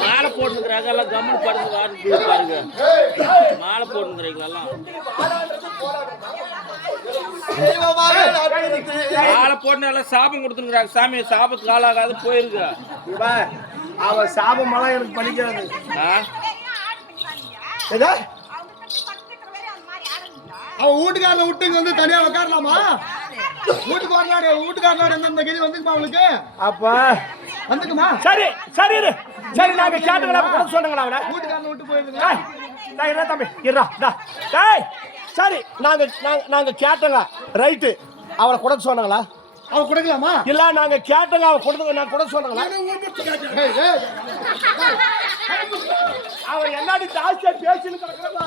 மாலை போட்டுக்கிறாங்க எல்லாம் கம்மன் படுத்து பாருங்க மாலை போட்டுக்கிறீங்களா மாலை போட்டு எல்லாம் சாபம் கொடுத்துருக்குறாங்க சாமி சாபத்துக்கு ஆளாகாது போயிருக்கு அவன் சாபம் மழை எனக்கு படிக்கிறது அவன் வீட்டுக்காரனை விட்டு வந்து தனியா உட்காரலாமா வீட்டுக்காரனோட இந்த கதி வந்துக்குமா அவளுக்கு அப்ப வந்துக்குமா சரி சரி சரி நாங்க கேட்டுங்களா சொன்னங்களா அவனை வீட்டுக்காரனை விட்டு போயிருங்க தம்பி இருடா டேய் சரி நாங்க கேட்டங்க ரைட்டு அவளை கொடுக்க சொன்னாங்களா அவ கொடுக்கலாமா இல்ல நாங்க கேட்டங்க அவ கொடுக்க நான் கொடுக்க சொன்னாங்களா அவன் என்னடி ஜாஸ்தியா பேசின்னு கிடக்குறா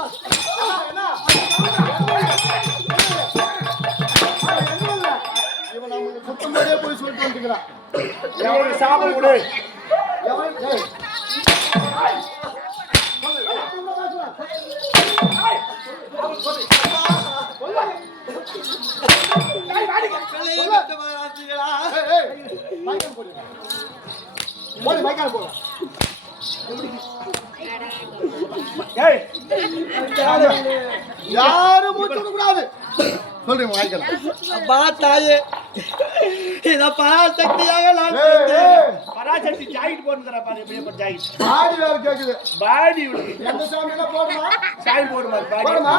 இவன் நமக்கு சுத்தமாவே போய் சொல்லிட்டு வந்துக்கிறான் எவனுக்கு சாபம் கொடு எவன் மைக்கால் போடு. போடு, மைக்கால் போடு. ஏய் யாரும் மூச்சு விடக்கூடாது. சொல்றீங்க மைக்கால். அப்பா தாயே இத பராசக்தியாக நான் பராசக்தி ஜாக்கெட் போட்டுறா பாரு எப்படி ஜாக்கெட் பாடி வேற கேக்குது. பாடி எந்த சாமியில போடுமா? சாமி போடுமா பாடி போடுமா?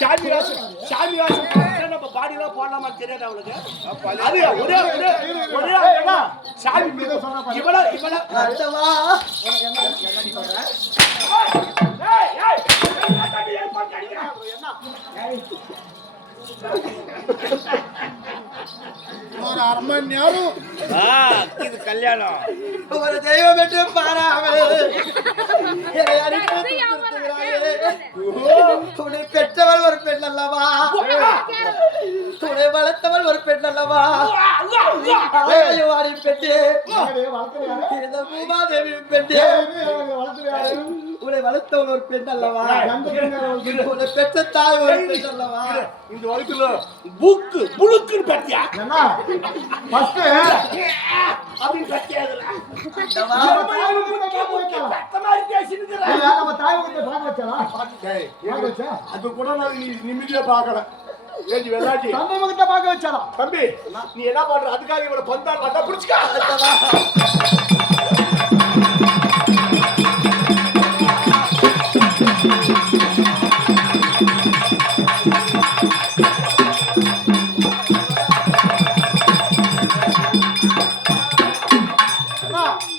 சாமி வாசம் நம்ம பாடில போடலாமா தெரியாது அவளுக்கு அது ஒரே ஏடா சாமி இவள அட்டவா ஏய் ஏய் என்ன ஒரு அரை மணி நேரம் இது கல்யாணம். ஒரு தெய்வம் என்று பாராமல் என்னை அடித்து துன்புறுத்துகிறாயே. உன்னை பெற்றவள் ஒரு பெண் அல்லவா? உன்னை வளர்த்தவள் ஒரு பெண் அல்லவா? ஆயவாடி பெண்ணே, இந்த பூமாதேவி பெண்ணே, உன்னை வளர்த்தவள் ஒரு பெண் அல்லவா? உன்னை பெற்ற தாய் ஒரு பெண் அல்லவா? இந்த வயித்துல புக்கு புழுக்குன்னு பத்தியா என்ன ஃபர்ஸ்ட் அப்படின்னு பத்தியாதுல அட்டவா, நம்ம தாய் வந்து பாக்க வச்சாரா? பாக்க வச்சா அது கூட நான் நிம்மதியா பாக்கல ஏஜி வெள்ளாச்சி தந்தை முகத்தை பாக்க வச்சாரா? தம்பி நீ என்ன பண்ற அதுக்காக இவனை பந்தா மாட்டா புடிச்சுக்க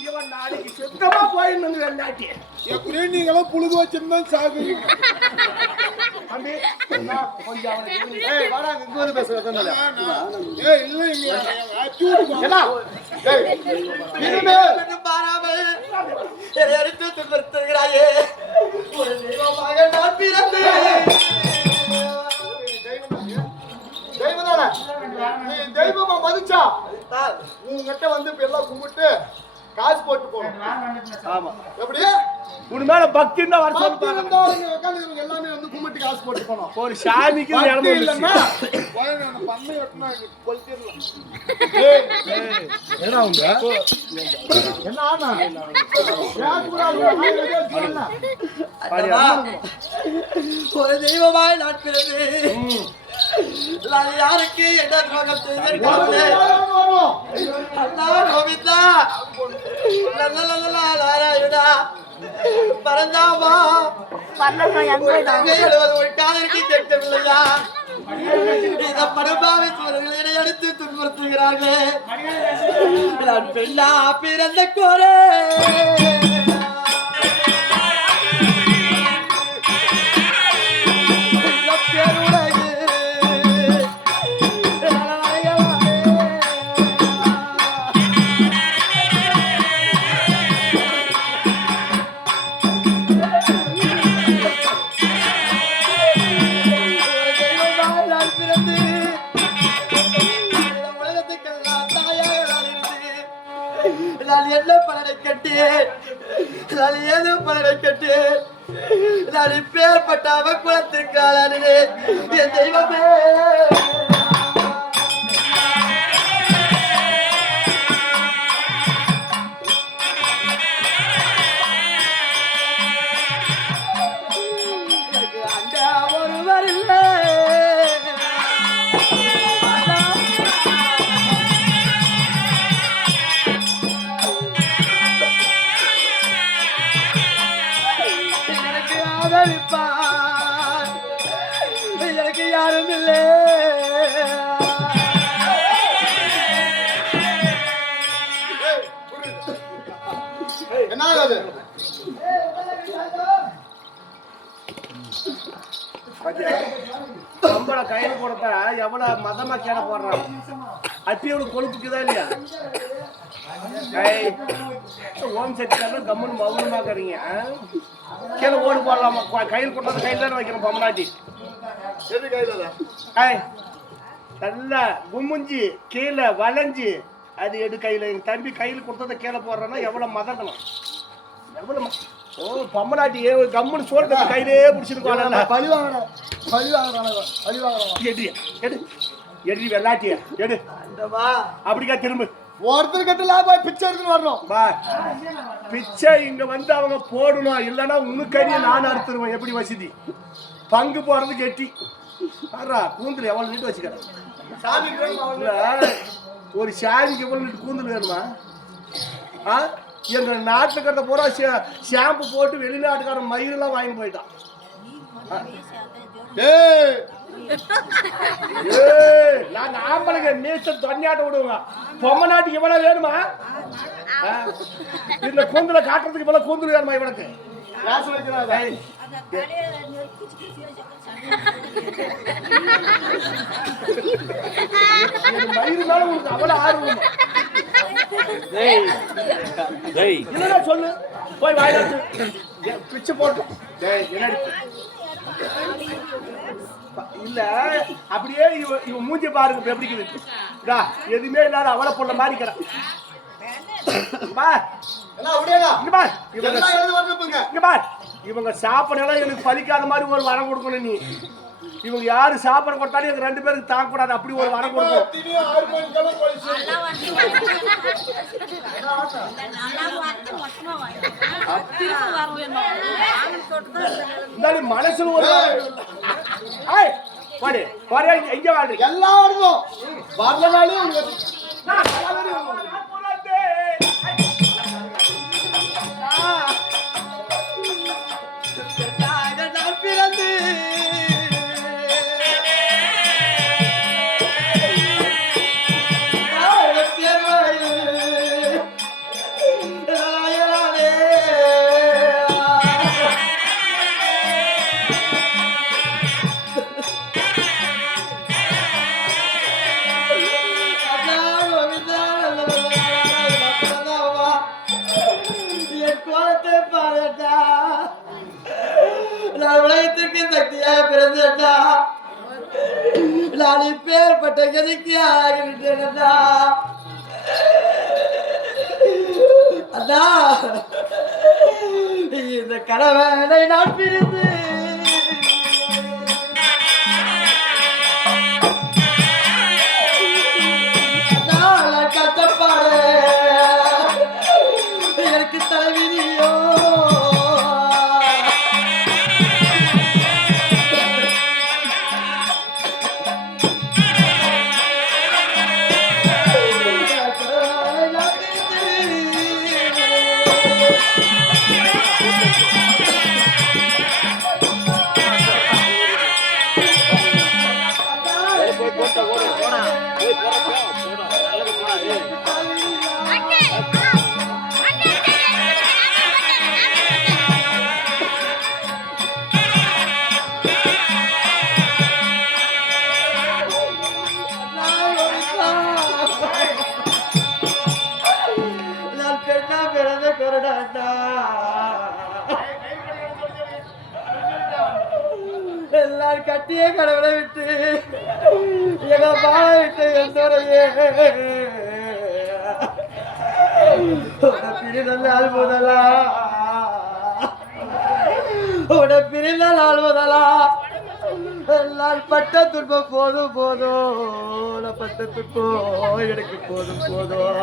இவன் நாளைக்கு சுத்தமா போயிடணும் வெள்ளாச்சி எப்படியும் நீங்களும் புழுகு வச்சிருந்தா சாகு. தம்பி கொஞ்சம் அவனுக்கு ஏய் வாடா இங்க வந்து பேசுறத என்ன என்று பாராமல் என்னை அடித்து துன்புறுத்துகிறாயே. ஒரு தெய்வமாக நான் பிறந்தேன். தெய்வதானே நீ தெய்வமா மதிச்சா தால், உங்ககிட்ட வந்து இப்ப எல்லாம் கும்பிட்டு காசு போட்டு போகணும். ஆமா எப்படி உன் மேல பக்தி இருந்தா வர சொல்லு பக்தி இருந்தா நீங்க உட்கார்ந்து எல்லாமே வந்து கும்பிட்டு காசு போட்டு போகணும். ஒரு சாமிக்கு பக்தி நிலைமை இல்லைன்னா இல்லைன்னா பண்ணை வெட்டினா கொளுத்திடலாம். என்ன அவங்க என்ன ஆனா யாருக்கு கூட ஆயிரம் சொல்லலாம். அட்டவா, ஒரு தெய்வமாய் நான் பிறந்தேன். நான் யாருக்கு என்ன துரோகம் செய்திருக்கிறேன்? அண்ணா கோவிந்தா, நாராயணா, பரந்தாமா, ஒரு காதலுக்கு கேட்கவில்லையா? இந்த படுபாவை சோழர்கள் என்னை அடித்து துன்புறுத்துகிறார்கள். நான் பெண்ணா பிறந்த கோரே நான் என்ன பலனை கட்டேன்? நான் ஏதோ பலனை கட்டேன்? நான் இப்பேற்பட்ட அவக்குலத்திற்கு ஆளானேன். என் தெய்வமே, எனக்கு அண்டா ஒருவர் இல்லை. எனக்கு ஆதரிப்பார் எனக்கு யாரும் இல்லை. என்ன ஆகுது? நம்மள கையில கொடுத்தா எவ்வளவு மதமா கேட போடுறான் அப்பியோட கொழுப்புக்குதா இல்லையா ஓம் சக்தி கம்முன்னு மௌனமாக்குறீங்க கீழே ஓடு போடலாமா கையில் கொடுத்தது கையில் தானே வைக்கணும் பொம்மநாட்டி எது கையில நல்லா கும்முஞ்சி கீழே வளைஞ்சு அது எடு கையில எங்க தம்பி கையில் கொடுத்ததை கீழே போடுறேன்னா எவ்வளவு மதக்கணும் எவ்வளவு ஓ பொம்மநாட்டி கம்முன்னு சோறு கையிலே பிடிச்சிருக்கோம் பழி வாங்குறேன். பழி வாங்குறாங்க. பழி வாங்குறாங்க. எடு எடு எடி வெள்ளாட்டிய எடு அந்தவா அப்படிக்கா திரும்ப ஒருத்தர் கட்ட லாபம் பிச்சை எடுத்துட்டு வரணும் பா பிச்சை இங்க வந்து அவங்க போடணும் இல்லைன்னா உனக்கறியை நான் அறுத்துருவேன் எப்படி வசதி பங்கு போறது கெட்டி ஆறா கூந்தல் எவ்வளவு நீட்டு வச்சுக்கிறேன் சாமிக்கு வேணும் இல்ல, ஒரு சாமிக்கு எவ்வளவு நீட்டு கூந்தல் வேணுமா ஆ எங்க நாட்டுல இருக்கிறத பூரா ஷாம்பு போட்டு வெளிநாட்டுக்காரன் மயிரெல்லாம் வாங்கி போயிட்டான் ஏய் நான் ஆம்பளைங்க மீச தொன்னியாட்ட விடுவாங்க பொம்மை நாட்டுக்கு இவ்வளவு வேணுமா இந்த கூந்தல காட்டுறதுக்கு இவ்வளவு கூந்தல் வேணுமா இவனுக்கு ராசு வைக்கிறாங்க மயிறு மேல உனக்கு அவ்வளவு ஆர்வம் டேய் டேய் இல்லைன்னா சொல்லு போய் வாயிலாச்சு பிச்சு போட்டோம் என்னடி இல்ல அப்படியே இவ மூஞ்சி பாருங்க எப்படி இருக்குதா எதுவுமே இல்லாத அவளை பொண்ண மாதிரி இருக்கிறான் எல்லாம் அப்படியேடா இங்க பார் இவங்க எல்லாம் எழுதி வரணுங்க இங்க பார் இவங்க சாப்பிடலாம் எனக்கு பலிக்காத மாதிரி ஒரு வரம் கொடுக்கணும் நீ இவங்க யாரு சாப்பாடு கொடுத்தாலும் எங்க 2 பேருக்கு தாங்க கூடாது அப்படி ஒரு வரம் கொடுக்கணும் திடீர் 6 மணிக்கெல்லாம் போலீஸ் இருந்தாலும் மனசுல ஒரு ஏய் பாரு பாரு எங்க வாழ்றீங்க எல்லாம் வரணும் வரலனாலே உங்களுக்கு நான் இப்பேற்பட்ட கதிக்கு ஆகிவிட்டேன் அண்ணா இந்த கணவனை நான் பிரிந்து கட்டப்பாடு எனக்கு தலைவிதியோ எல்லாரும் கட்டிய கடவுளை விட்டு எங்க பாட விட்டு என்னுடைய பிரிதல் ஆழ்வதலா உட பிரிதல் ஆழ்வதலா எல்லாரும் பட்ட துன்பம் போதும் போதும் பட்ட துன்பம் எனக்கு போதும் போதும்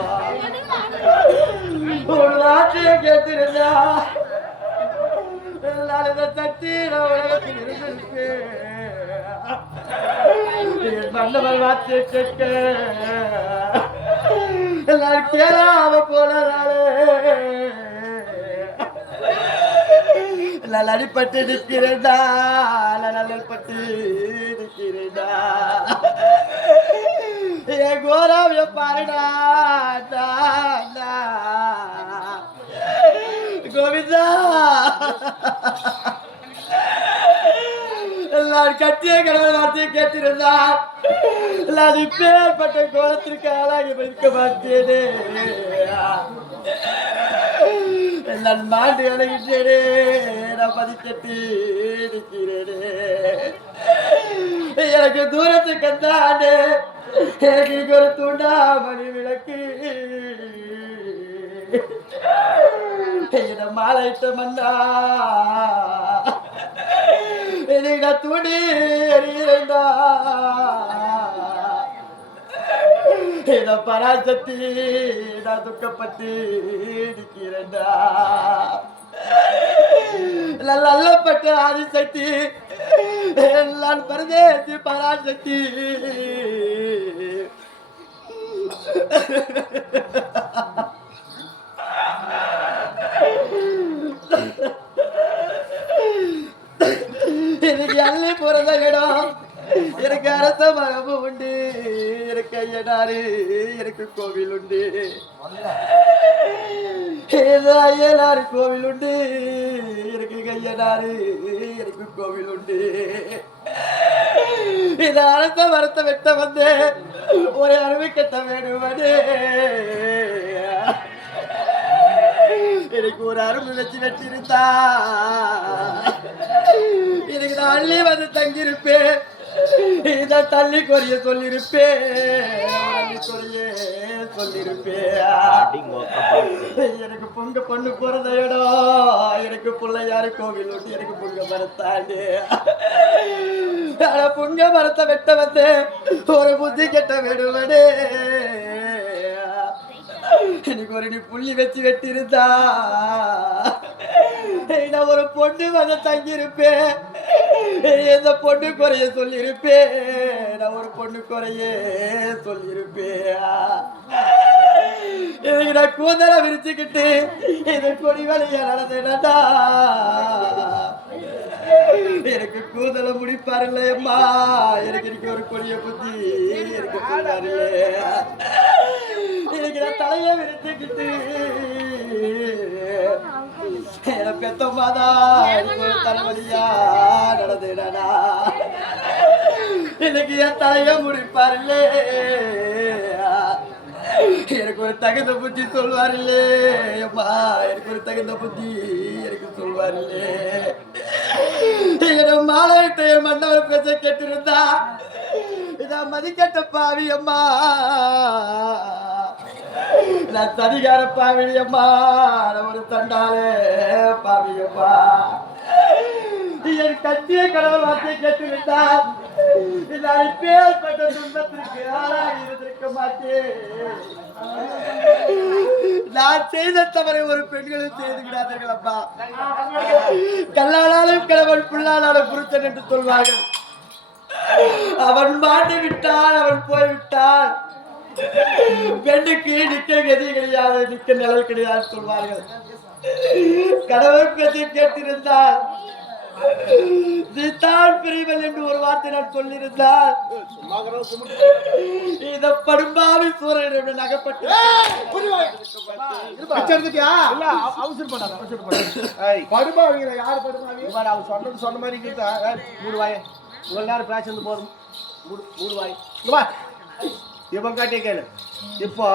ஒரு நாட்டையை கேட்டிருந்தா எல்லாரும் இதை தட்டி நான் உலகத்தில் இருந்திருக்கு என் மன்னவர் வார்த்தை கேட்க எல்லாரும் கேளாம போனதாலே நான் அடிப்பட்டு நிற்கிறேன்டா நான் பட்டு நிற்கிறேன்டா என் கோராவிய பாருடா கோவிந்தா எல்லாரும் கட்டிய கடவுள் வார்த்தையை கேட்டிருந்தார் எல்லாரும் இப்பேற்பட்ட கோலத்திற்கு ஆளாகி இருக்க மாட்டேனே எல்லாம் மாண்டு அழகிட்டேனே நான் பதிக்கட்டி நிற்கிறேனே எனக்கு தூரத்துக்கு வந்தானே எனக்கு இங்க ஒரு தூண்டாமணி விளக்கு என்ன மாலையிட்ட மன்னா என்னை நான் தூண்டி எறிகிறேன்டா இத பராசக்தி நான் துக்கப்பட்டு நிற்கிறேன்டா. நல்லப்பட்ட ஆதிசக்தி நான் பரதேசி பராசக்தி. எனக்கு அள்ளி போறத இடம், எனக்கு அரச மரபு உண்டு, எனக்கு ஐயனாரு, எனக்கு கோவில் உண்டு, ஐயனாரு கோவில் உண்டு, எனக்கு ஐயனாரு, எனக்கு கோவில் உண்டு. இந்த அரச மரத்தை வெட்ட வந்து ஒரு அருமை கட்ட வேணுவனே. எனக்கு ஒரு அருமை வச்சு வெட்டிருந்தா எனக்கு நான் அள்ளி வந்து தங்கியிருப்பேன். இதை தள்ளி கொரிய சொல்லியிருப்பேன், சொல்லியிருப்பேன். எனக்கு பொங்க பொண்ணு போறத இடம், எனக்கு பிள்ளையாரு கோவில் விட்டு எனக்கு பொங்க மரத்தாண்டு. பொங்க மரத்தை வெட்ட வந்து ஒரு புத்தி கெட்ட விடுவனே. எனக்கு ஒரு நீ புள்ளி வச்சு வெட்டிருந்தா நான் ஒரு பொண்ணு வந்து தங்கியிருப்பேன். எந்த பொண்ணு குறைய சொல்லியிருப்பேன், நான் ஒரு பொண்ணு குறைய சொல்லியிருப்பேன். எனக்கு நான் கூந்தலை விரிச்சுக்கிட்டு இது கொடி வழிய நடந்தேன்டா. எனக்கு கூதலை முடிப்பாரு இல்லையம்மா, எனக்கு ஒரு கொடிய புத்தி எனக்கு சொன்னாரு. எனக்கு நான் தலைய விரிச்சுக்கிட்டு பெத்தம்மாதா எனக்கு ஒரு தலைவலியா நடந்தேனா. எனக்கு என் தலைய முடிப்பாரு இல்லே, எனக்கு ஒரு தகுந்த புத்தி சொல்வார் இல்லே அம்மா, எனக்கு ஒரு தகுந்த புத்தி எனக்கு சொல்வார் இல்லே. என் மாலையிட்ட என் மன்னவர் பேச கேட்டிருந்தா இதான் மதிக்கட்ட பாவி அம்மா, நான் தனிகார பாவியம்மா, நான் ஒரு தண்டாலே பாவியம்மா. என் கட்டிய கடவுள் வார்த்தையை கேட்டிருந்தால் நான் இப்பேற்பட்ட துன்பத்திற்கு ஆளாகி இருந்திருக்க மாட்டேன். நான் செய்த தவறை ஒரு பெண்களும் செய்துகிறார்கள் அப்பா. கல்லானாலும் கிழவன் புல்லானாலும் புருத்தன் என்று சொல்வார்கள். அவன் மாட்டி விட்டான், அவன் போய்விட்டான். பெண்ணுக்கு நிக்க கதி கிடையாது, நிக்க நிழல் கிடையாது சொல்வார்கள். கடவுள் பற்றி கேட்டிருந்தால் நீதான் பிரிவல் என்று ஒரு வார்த்தை நான் சொல்லியிருந்தால் இத படும்பாவி சூரியன் நகப்பட்டு படுபாவிங்க யாரு படுபாவி? அவன் சொன்னது சொன்ன மாதிரி மூடுவாய் இவ்வளவு நேரம் பேசுறது போதும். மூடுவாய் இவன் காட்டிய கேளு. இப்போ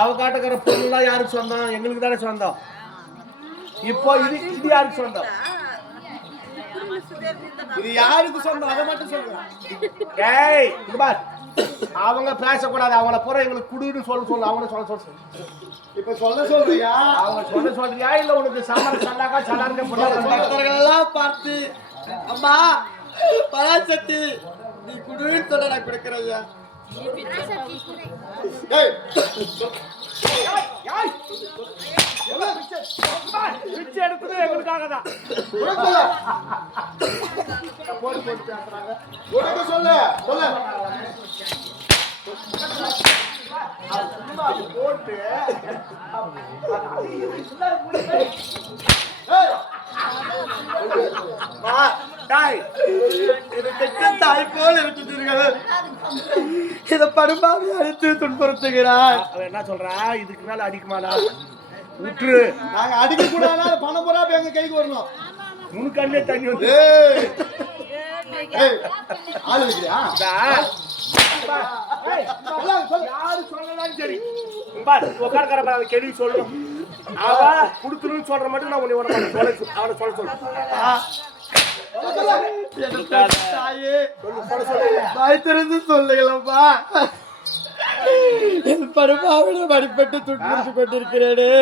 அவ காட்டுக்கிற பொருள்லாம் யாருக்கு சொந்தம்? எங்களுக்கு தானே சொந்தம். இப்போ இது யாருக்கு சொந்தம்? இது யாருக்கு சொந்தம் அதை மட்டும் சொல்லுங்க. ஏய் அவங்க பேசக்கூடாது, அவங்கள பூரா எங்களுக்கு குடுன்னு சொல்லு. அவங்க சொல்ல இப்ப சொல்றியா? அவங்க சொல்றியா இல்ல உனக்கு சாமான் சல்லாக்கா சலாங்க பார்த்து அம்மா பராசக்தி நீ குடுன்னு சொல்ல நான் கொடுக்குறையா. எடுத்தது எங்களுக்காக தான். சொல்லு போட்டு தாய் போல் இருக்கிறீர்கள், இதை படும்பாவி அடித்து துன்புறுத்துகிறார். என்ன சொல்றா? இதுக்கு மேல அடிக்குமாடா? விட்டுரு. நாங்க அடிக்க கூடாது, பணம் பூரா எங்க கைக்கு வரணும். முன்கண்ணே தண்ணி வந்து ஆளு வைக்கிறியா? யாரு சொல்லலாம் சரி உட்கார கேள்வி சொல்லணும். அவ குடுத்துருன்னு சொல்ற மட்டும் நான் அவனை சொல்ல சொல்லிருந்து சொல்லுங்களப்பா. என் படுபாவிடம் அடிப்பட்டு துன்புறுத்து கொண்டிருக்கிறேனே.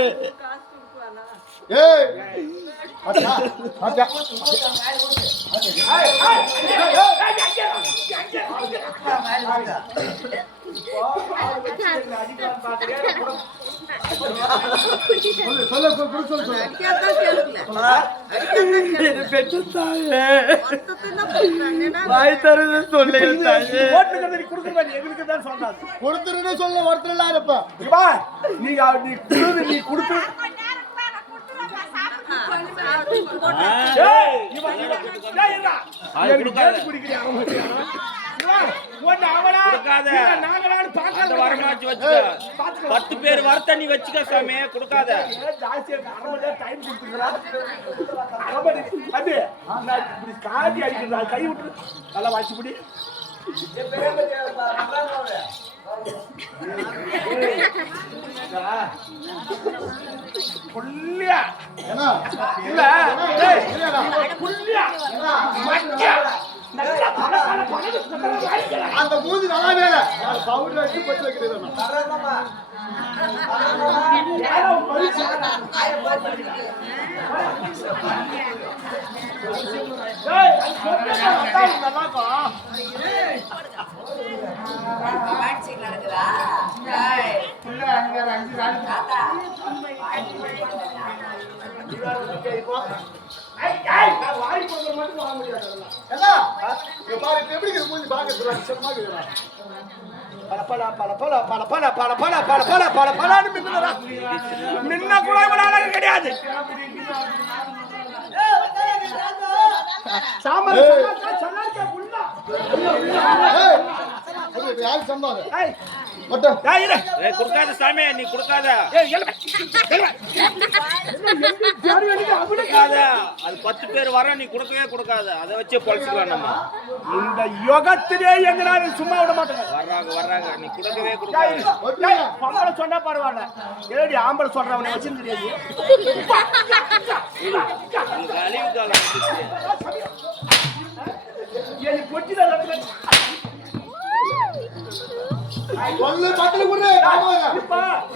எங்களுக்கு தான் சொன்னாது கொடுத்துருன்னு சொல்ல ஒருத்தர் இல்லாத இப்ப நீ கொடுத்து அந்த வரமாச்சு வச்சுக்க 10 பேர் வரத்த நீ வச்சுக்க சாமி கொடுக்காத காதி அடிக்கிறது கை விட்டு நல்லா வாசிப்படி புள்ளியா இல்ல புள்ளியா அந்த மூஞ்சி நல்லா வேலை பவுடர் வச்சு பச்சு வைக்கிறது எப்படி மூஞ்சி பாக்க நின்ன கூட கிடையாது யாரு சம்பாது கொடுக்காத சாமி நீ கொடுக்காத அது 10 பேர் வர நீ கொடுக்கவே கொடுக்காத அதை வச்சே பொழைச்சிக்கலாம் நம்ம இந்த யுகத்திலே எங்கனால சும்மா விட மாட்டேங்க வர்றாங்க நீ கொடுக்கவே கொடுக்காத பொம்பளை சொன்னா பரவாயில்ல ஏடி ஆம்பளை சொல்றவனை வச்சு தெரியாது அழிவு காலம்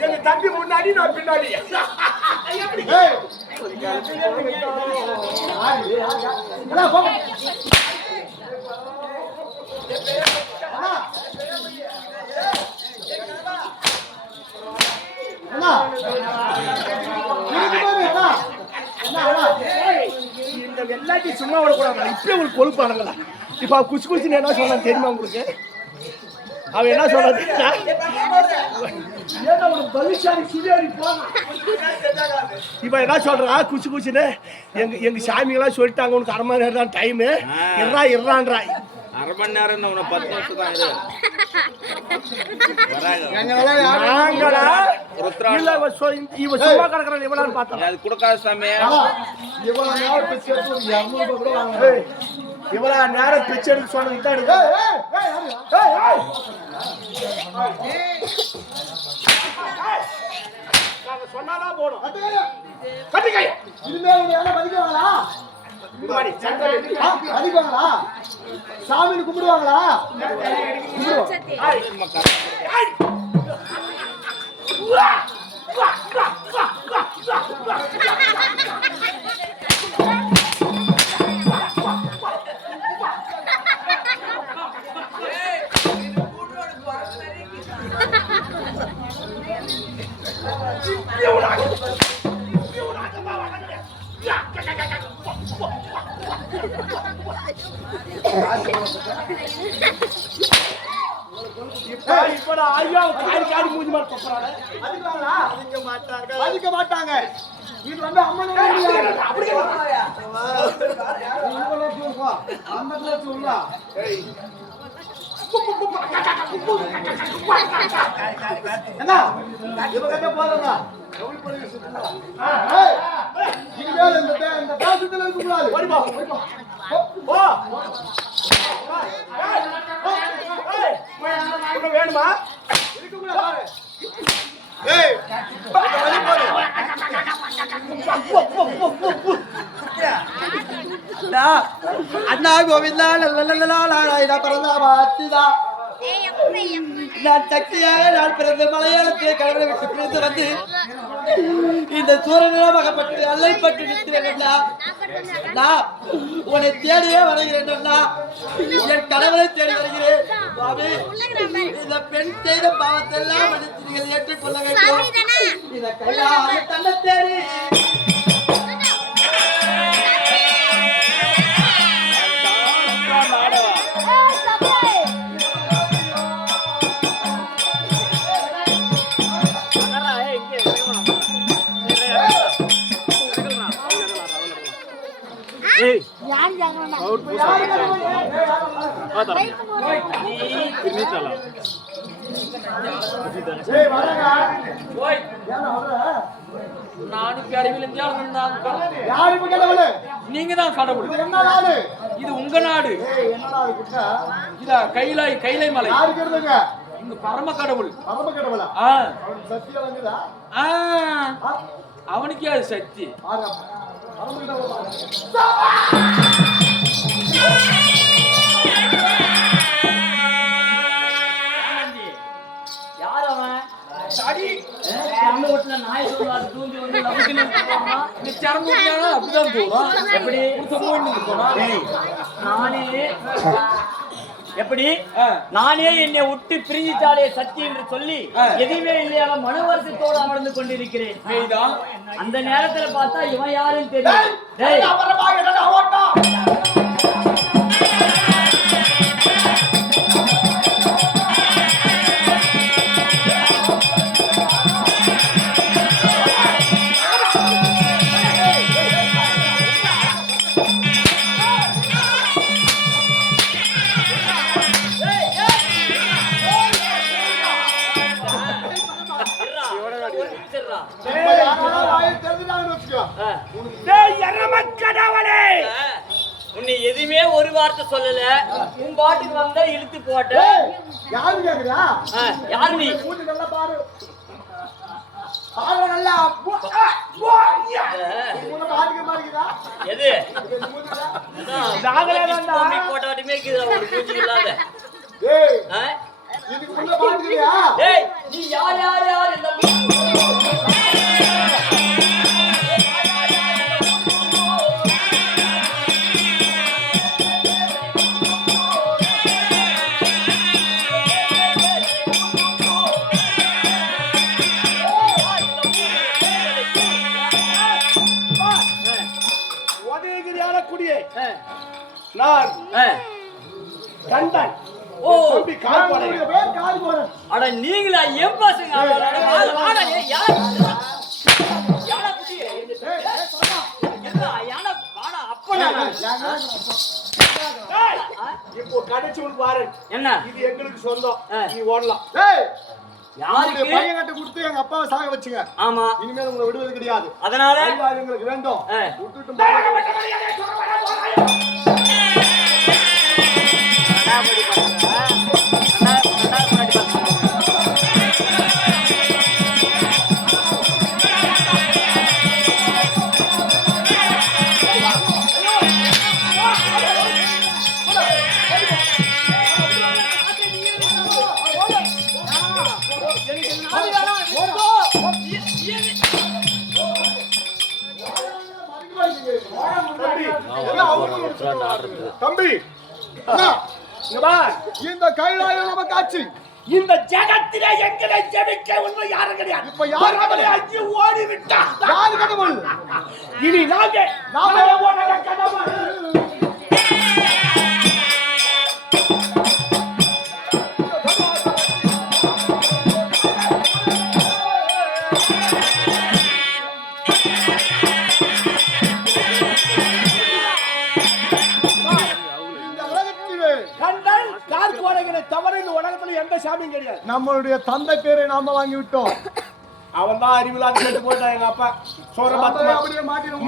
எங்க தம்பி முன்னாடி நான் பின்னாடி இந்த எல்லாத்தையும் சும்மா விடக்கூடாது இப்ப ஒரு கொழுப்பானுங்களா இப்ப குச்சி குச்சி என்ன சொன்னா தெரியுமா உங்களுக்கு அவன் என்ன சொல்றது இப்ப என்ன சொல்றா குச்சி குச்சின்னு எங்க சாமிகளாம் சொல்லிட்டாங்க உனக்கு 1/2 மணி நேரம் தான் டைமு இறான்றா 1/2 மணி நேரம் 10 நிமிஷம் தான் இது இவன் சும்மா கிடக்குறான் இவனான்னு பார்த்தா அது கொடுக்காத சாமி இவ்வளவு நேரம் பிச்சை எடுக்க சொன்னது சொன்னாதான் போடும் அடிப்பாங்களா சாமி கும்பிடுவாங்களா இப்ப ஐயா காடி மூஞ்சி மாதிரி தப்புறாங்க அடிக்க மாட்டாங்க இது வந்து அம்மன் என்ன இவங்க போறதா இந்த பாசத்துல இருக்க கூடாது வேணுமா அண்ணா கோவிந்தா பரந்தாபாத்திதா நான் சக்தியாக நான் பிறந்த மலையாளத்தில் கடவுளை விட்டு பிரிந்து வந்து இந்த சூரனிடம் அகப்பட்டு அல்லைப்பட்டு நிற்கிறேன். நான் உன்னை தேடியே வருகிறேன் அண்ணா. என் கணவரை தேடி வருகிறேன் சுவாமி. இந்த பெண் செய்த பாவத்தெல்லாம் மன்னித்து நீங்கள் ஏற்றுக்கொள்ள வேண்டும். இதை கையால தன்னை தேடி நீங்க தான் கடவுள். இது உங்க நாடு. இதா கைலை மலை. இங்க பரம கடவுள். அவனுக்கே அது சக்தி. யார் அவன்? நாய் சொல்லுவாரு தூங்கி வந்து அப்படிதான் போறோம். எப்படி நானே என்னை விட்டு பிரிஞ்சிட்டாலே சக்தி என்று சொல்லி எதுவுமே இல்லையாக மனு வருஷத்தோடு அமர்ந்து கொண்டிருக்கிறேன். அந்த நேரத்துல பார்த்தா இவன் யாருன்னு தெரியும். உன்னை எதுவுமே ஒரு வார்த்தை சொல்லல. உன் பாட்டுக்கு வந்தா இழுத்து போட்ட. யாரு கேக்குறா? யாரு நீ? நல்லா பாரு. எது போட்டாட்டுமே இல்லாத நீ யார் யார் யார் நான் கண்டன். ஓ அட நீங்களா என் பசங்க? இப்போ கடைச்சு பாரு. என்ன இது எங்களுக்கு சொந்தம். நீ ஓடலாம். யாருக்கு பையன் கட்ட கொடுத்து எங்க அப்பாவை சாக வச்சுங்க. ஆமா இனிமேல் உங்களை விடுவது கிடையாது. அதனால எங்களுக்கு வேண்டும். விட்டுட்டு தம்பி இந்த கைலாயம் நமக்கு ஆச்சு. இந்த ஜகத்திலே எங்களை ஜெபிக்க உண்மை யாரும் கிடையாது. இப்ப யாரு அஞ்சு ஓடி விட்டா யாரு கடவுள்? இனி நாமே கடவுள். எந்த சாமியும் கிடையாது. நம்மளுடைய தந்தை பேரை நாம வாங்கி விட்டோம். அவன் தான் அறிவிலாத கேட்டு போயிட்டான். எங்க அப்பா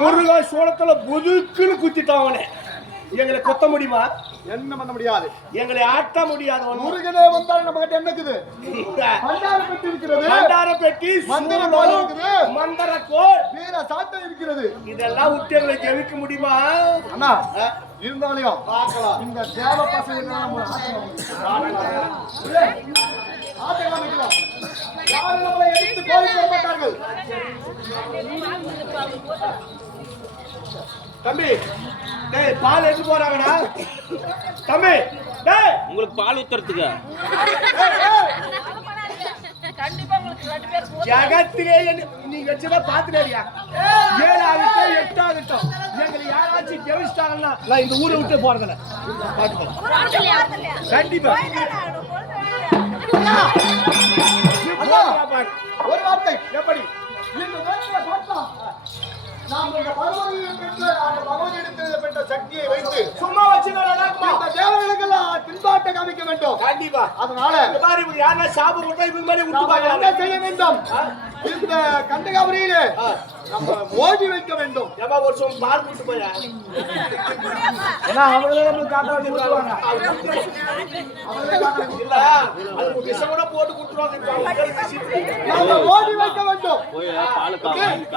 முருகா சோளத்துல புதுக்குன்னு குத்திட்டான். அவனை எங்களை கொத்த முடியுமா? என்ன பண்ண முடியாது. எங்களை ஆட்ட முடியாது. முருகனே வந்தாலும் நம்ம கிட்ட என்ன இருக்குது? பண்டார பெட்டி இருக்கிறது. பண்டார பெட்டி, மந்திர கோல் இருக்குது. மந்திர கோல், வீர சாட்டை இருக்கிறது. இதெல்லாம் விட்டு எங்களை ஜெயிக்க முடியுமா? அண்ணா இருந்தாலும் பார்க்கலாம். இந்த தேவ பசங்க நம்ம ஆட்டலாம் வைக்கலாம். யாரும் நம்மளை எதிர்த்து கோரிக்கை மாட்டார்கள். தம்பி டேய் பால் எடுத்து போறாங்கடா தம்பி டேய் உங்களுக்கு பால் ஊத்துறதுக்கு ஜகத்திலே நீ வச்சதா பாத்துறியா 7 ஆகட்டும் 8 ஆகட்டும் எங்களை யாராச்சும் ஜெயிச்சிட்டாங்கன்னா நான் இந்த ஊரை விட்டு போறதில்ல கண்டிப்பா ஒரு வார்த்தை எப்படி இந்த நேரத்துல பார்த்தா நாம் இந்த பகவதியில் பெற்ற அந்த பகவதியிடத்தில் பெற்ற சக்தியை வைத்து சும்மா வச்சுக்கடா இந்த தேவர்களுக்கெல்லாம் பின்பாட்டை காமிக்க வேண்டும். கண்டிப்பா அதனால இந்த மாதிரி இவங்க யாரா சாபம் கொடுத்தா இவங்க மாதிரி விட்டு நாம் என்ன பாக்கலாம் செய்ய வேண்டும்? இந்த கண்டகாபுரியிலே நம்ம மோதி வைக்க வேண்டும். ஏமா ஒரு சொம் பால் போட்டு போயா ஏன்னா அவங்களே நம்மளுக்கு காட்ட வச்சு விட்டுருவாங்க. இல்ல அது ஒரு விஷமோட போட்டு குடுத்துறாங்க நம்ம மோதி வைக்க வேண்டும். போய் பால்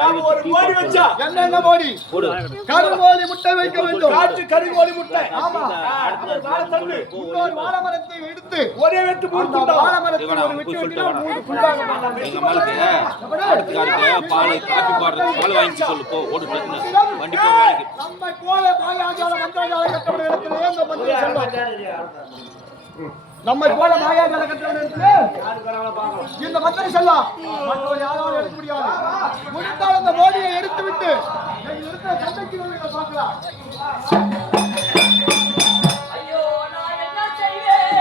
நாம ஒரு கோடி வச்சா என்னென்ன மோடி? கருங்கோழி முட்டை வைக்க வேண்டும். காட்டு கருங்கோழி முட்டை ஆமா. அடுத்து வாழை தண்டு இன்னொரு வாழைமரத்தை எடுத்து ஒரே வெட்டு அந்த மூடுண்டோம் வாழைமரத்தில் ஒரு வெட்டு வெட்டினா 3 புல்லாக மாறலாம். எங்க அடுத்துக்காருக்கு பால் காப்பி போடுறது பால் வாங்கி சொல்லு போ ஓடு பிரச்சனை வண்டி போ வேலைக்கு நம்மை போல மாயாஜால மந்திரஜால கட்டப்பட்ட இடத்திலே இந்த மந்திரம் செல்லும். நம்மை போல மாயாஜால கட்டப்பட்ட இடத்திலே இந்த மந்திரம் செல்லும். மற்றவர் யாராலும் எடுக்க முடியாது. முடிந்தால் அந்த மோடியை எடுத்து விட்டு இருக்கிற சண்டைக்கு பார்க்கலாம். ஐயோ நான் என்ன செய்வேன்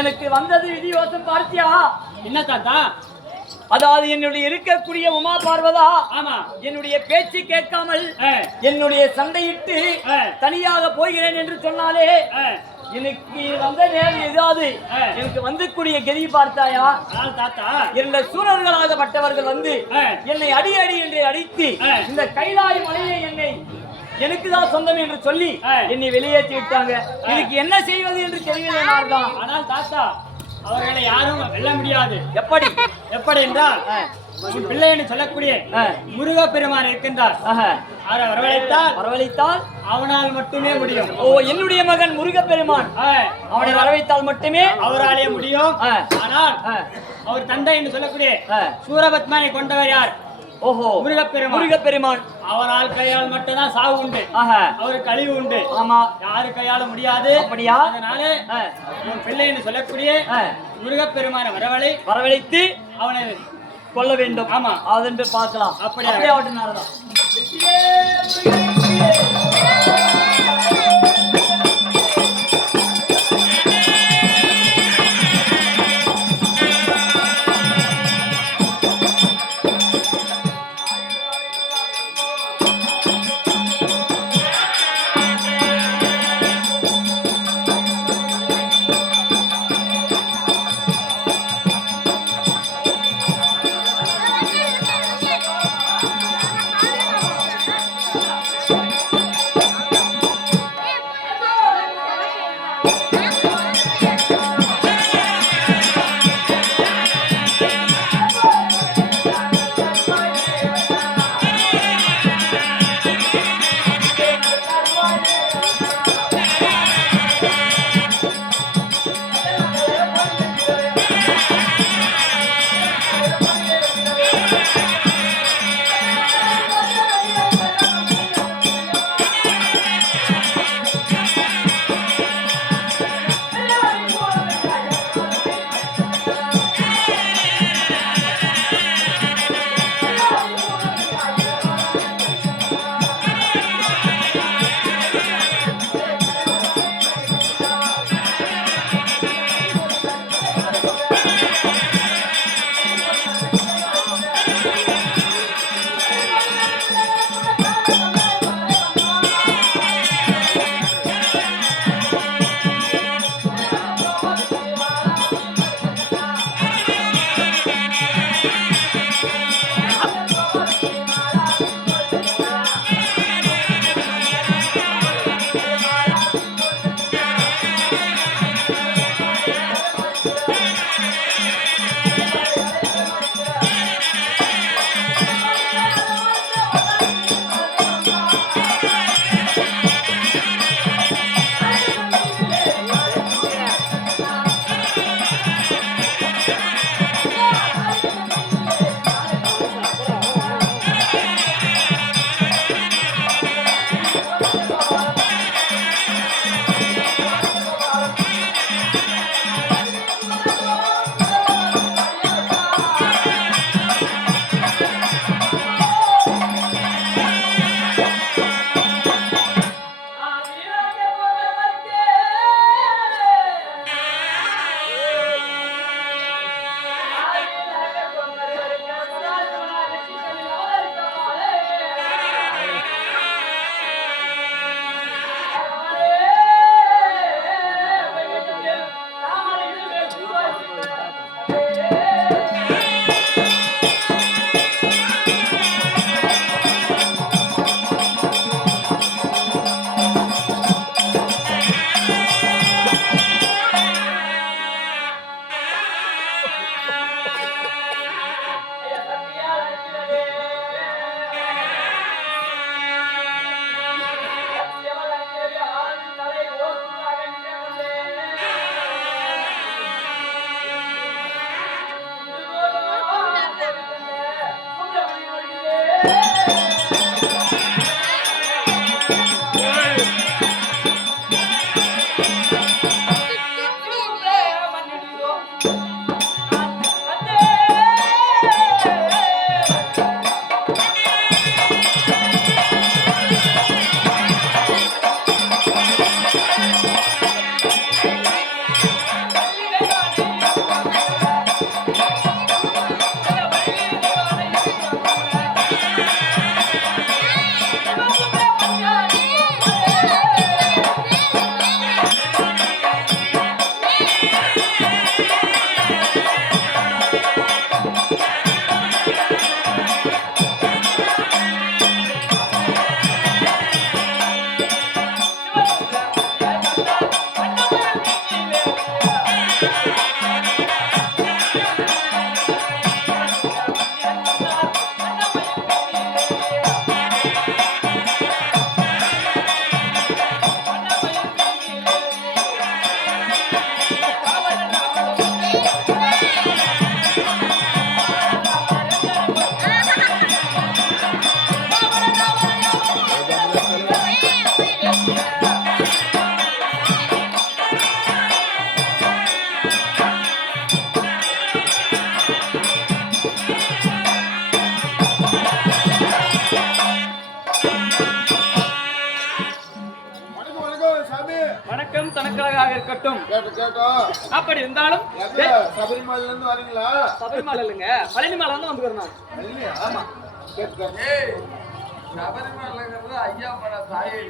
எனக்கு வந்தது விதியோசம் பார்த்தியா? என்ன தாத்தா? அதாவது என்னுடைய இருக்கக்கூடிய உமா பார்வதா ஆமா என்னுடைய பேச்சு கேட்காமல் என்னுடைய சண்டையிட்டு தனியாக போகிறேன் என்று சொன்னாலே எனக்கு வந்த நேரம் ஏதாவது எனக்கு வந்தக்கூடிய கெதி பார்த்தாயா? தாத்தா 2 சூரர்களாகப்பட்டவர்கள் வந்து என்னை அடி அடி என்று அடித்து இந்த கைலாய மலையை என்னை எனக்கு தான் சொந்தம் என்று சொல்லி என்னை வெளியேற்றி விட்டாங்க. இதுக்கு என்ன செய்வது என்று தெரியவில்லை. ஆனால் தாத்தா அவர்களை யாரும் வெல்ல முடியாது. எப்படி எப்படி என்றால் உன் பிள்ளை என்று சொல்லக்கூடிய முருகப்பெருமான் இருக்கின்றார். அவரை வரவழைத்தால் அவனால் மட்டுமே முடியும். ஓ என்னுடைய மகன் முருகப்பெருமான் அவனை வரவைத்தால் மட்டுமே அவராலே முடியும். ஆனால் அவர் தந்தை என்று சொல்லக்கூடிய சூரபத்மனை கொண்டவர் யார்? ஓஹோ முருகப்பெருமான். அவரால் கையால் மட்டும்தான் சாவு உண்டு. அவருக்கு அழிவு உண்டு. ஆமா யாரு கையால முடியாது. அப்படியா? அதனால உன் பிள்ளை என்று சொல்லக்கூடிய முருகப்பெருமான வரவழைத்து அவனை கொல்ல வேண்டும். ஆமா அதென்று பார்க்கலாம். அப்படியே ஆகட்டும். சாமி வணக்கம் தனக்கழகாக இருக்கட்டும். கேட்டோம். அப்படி இருந்தாலும் சபரிமலையில இருந்து வரீங்களா? சபரிமலை இல்லைங்க, பழனி மலை தான் வந்து வரணும். இல்லையா? ஆமா. சபரிமலைங்கிறது ஐயா பட தாயே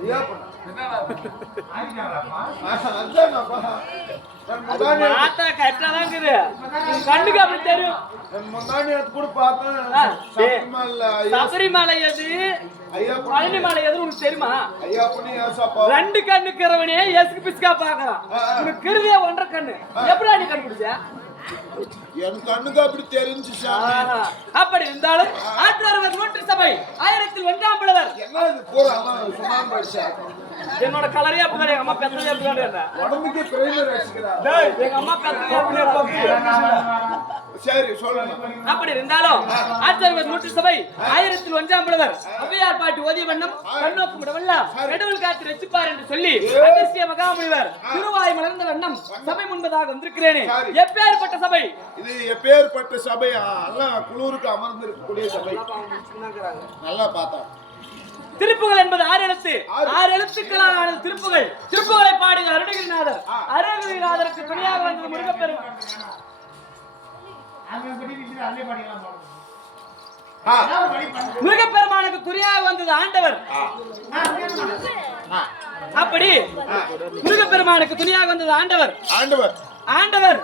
ஐயா பண்ணா. மாத்தா கரெக்டா தான் இருக்குது, கண்ணுக்கு அப்படி தெரியும். கூட பார்த்தேன். சபரிமலை எது பழனி மலை எது உனக்கு தெரியுமா? ஐயா பண்ணி ஏசாப்பா. ரெண்டு கண்ணுக்கிறவனே எசுக்கு பிஸ்கா பாக்குறான். உனக்கு கிருதியா ஒன்றரை கண்ணு, எப்படி நீ கண்டுபிடிச்ச? என் கண்ணுக்கு அப்படி தெரிஞ்சு சாமி. அப்படி இருந்தாலும் ஆற்றாரவர் நூற்று சபை 1000 1ஆம் புலவர் என்ன இது பூரா சும்மா படிச்சா என்னோட கலரே அப்படி எங்க அம்மா பெத்ததே அப்படி உடம்புக்கே பிரைமர் அடிச்சுக்கிறா. எங்க அம்மா பெத்ததே அப்படி. சரி சொல்லுங்க. அப்படி இருந்தாலும் ஆற்றாரவர் நூற்று சபை 1000 1ஆம் புலவர் அவ்வையார் பாட்டு ஓதிய வண்ணம் கண்ணோக்கு விடவெல்லாம் கடவுள் காத்து ரசிப்பார் என்று சொல்லி அகஸ்திய மகாமுனிவர் திருவாய் மலர்ந்த வண்ணம் சபை முன்பதாக வந்திருக்கிறேனே. எப்பேற்பட்ட சபை இது? எப்பேற்பட்ட சபை? எல்லாம் குளூருக்கு அமர்ந்திருக்கக்கூடிய சபை. நல்லா பார்த்தா திருப்புகள் என்பது 6 எழுத்து. 6 எழுத்துக்களால் ஆனது திருப்புகள். திருப்புகளை பாடிய அருணகிரிநாதர். அருணகிரிநாதருக்கு துணையாக வந்தது முருகப்பெருமான். முருகப்பெருமானுக்கு துணையாக வந்தது ஆண்டவர். அப்படி முருகப்பெருமானுக்கு துணையாக வந்தது ஆண்டவர். ஆண்டவர்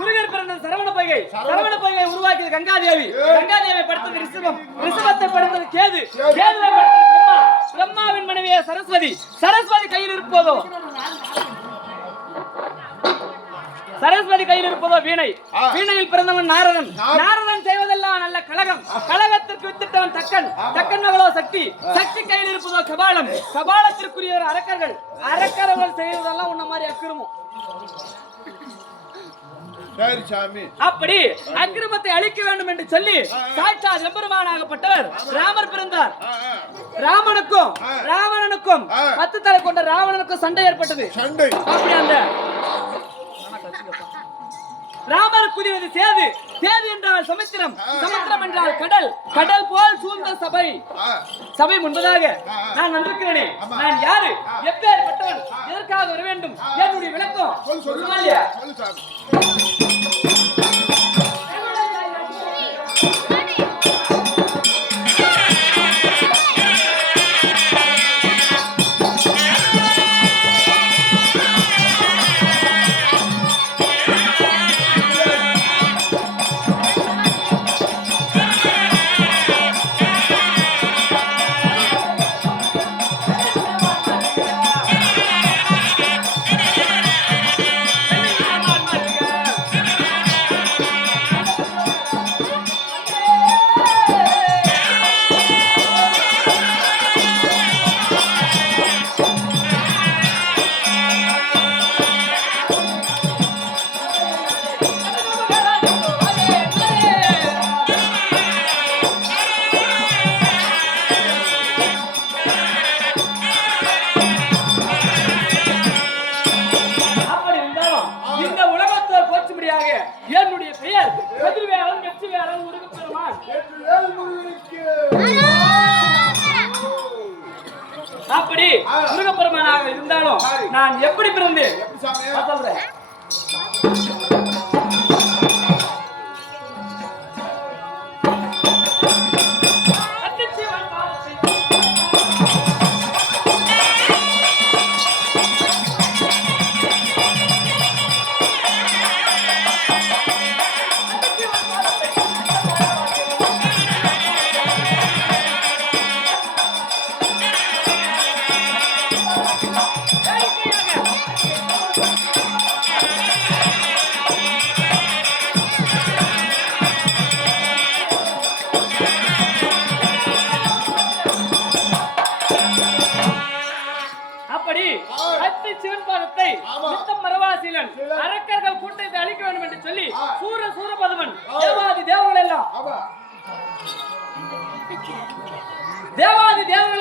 முருகர் பிறந்தது சரவண பொய்கை. சரவண பொய்கை உருவாக்கியது கங்காதேவி. கங்காதேவி படுத்தது ரிஷபம். ரிஷபத்தை படுத்தது கேது. கேதுவை படுத்தது பிரம்மா. பிரம்மாவின் மனைவியே சரஸ்வதி. சரஸ்வதி கையில் இருப்பதோ வீணை. வீணையில் பிறந்தவன் நாரதன். நாரதன் செய்வதெல்லாம் நல்ல கலகம். கலகத்திற்கு வித்திட்டவன் தக்கன். தக்கன் மகளோ சக்தி. சக்தி கையில் இருப்பதோ கபாலம். கபாலத்திற்குரியவர் அரக்கர்கள். அரக்கர்கள் செய்வதெல்லாம் உன்ன மாதிரி அக்கிரமம். சரி சாமி. அப்படி அக்கிரமத்தை அழிக்க வேண்டும் என்று சொல்லி சாட்சாத் எம்பெருமானாகப்பட்டவர் ராமர் பிறந்தார். ராமனுக்கும் ராவணனுக்கும் 10 தலை கொண்ட ராவணனுக்கும் சண்டை ஏற்பட்டது. அப்படி அந்த ராமர் புதிவது சேது. சேது என்றால் சமுத்திரம். சமுத்திரம் என்றால் கடல். கடல் போல் சூழ்ந்த சபை. சபை முன்பதாக நான் வந்திருக்கிறேனே, நான் யாரு, எப்பேற்பட்டவன், எதற்காக வர வேண்டும், என்னுடைய விளக்கம் சொல்லுவாங்க. என்னுடைய பெயர் கதிர்வேலன் வெற்றிவேலன் முருகப்பெருமான். அப்படி முருகப்பெருமானாக இருந்தாலும் நான் எப்படி பிறந்தேன் சொல்றேன். அரக்கர்கள் கூட்டத்தை அழிக்க வேண்டும் என்று சொல்லி சூரபதுமன் தேவாதி தேவர்கள்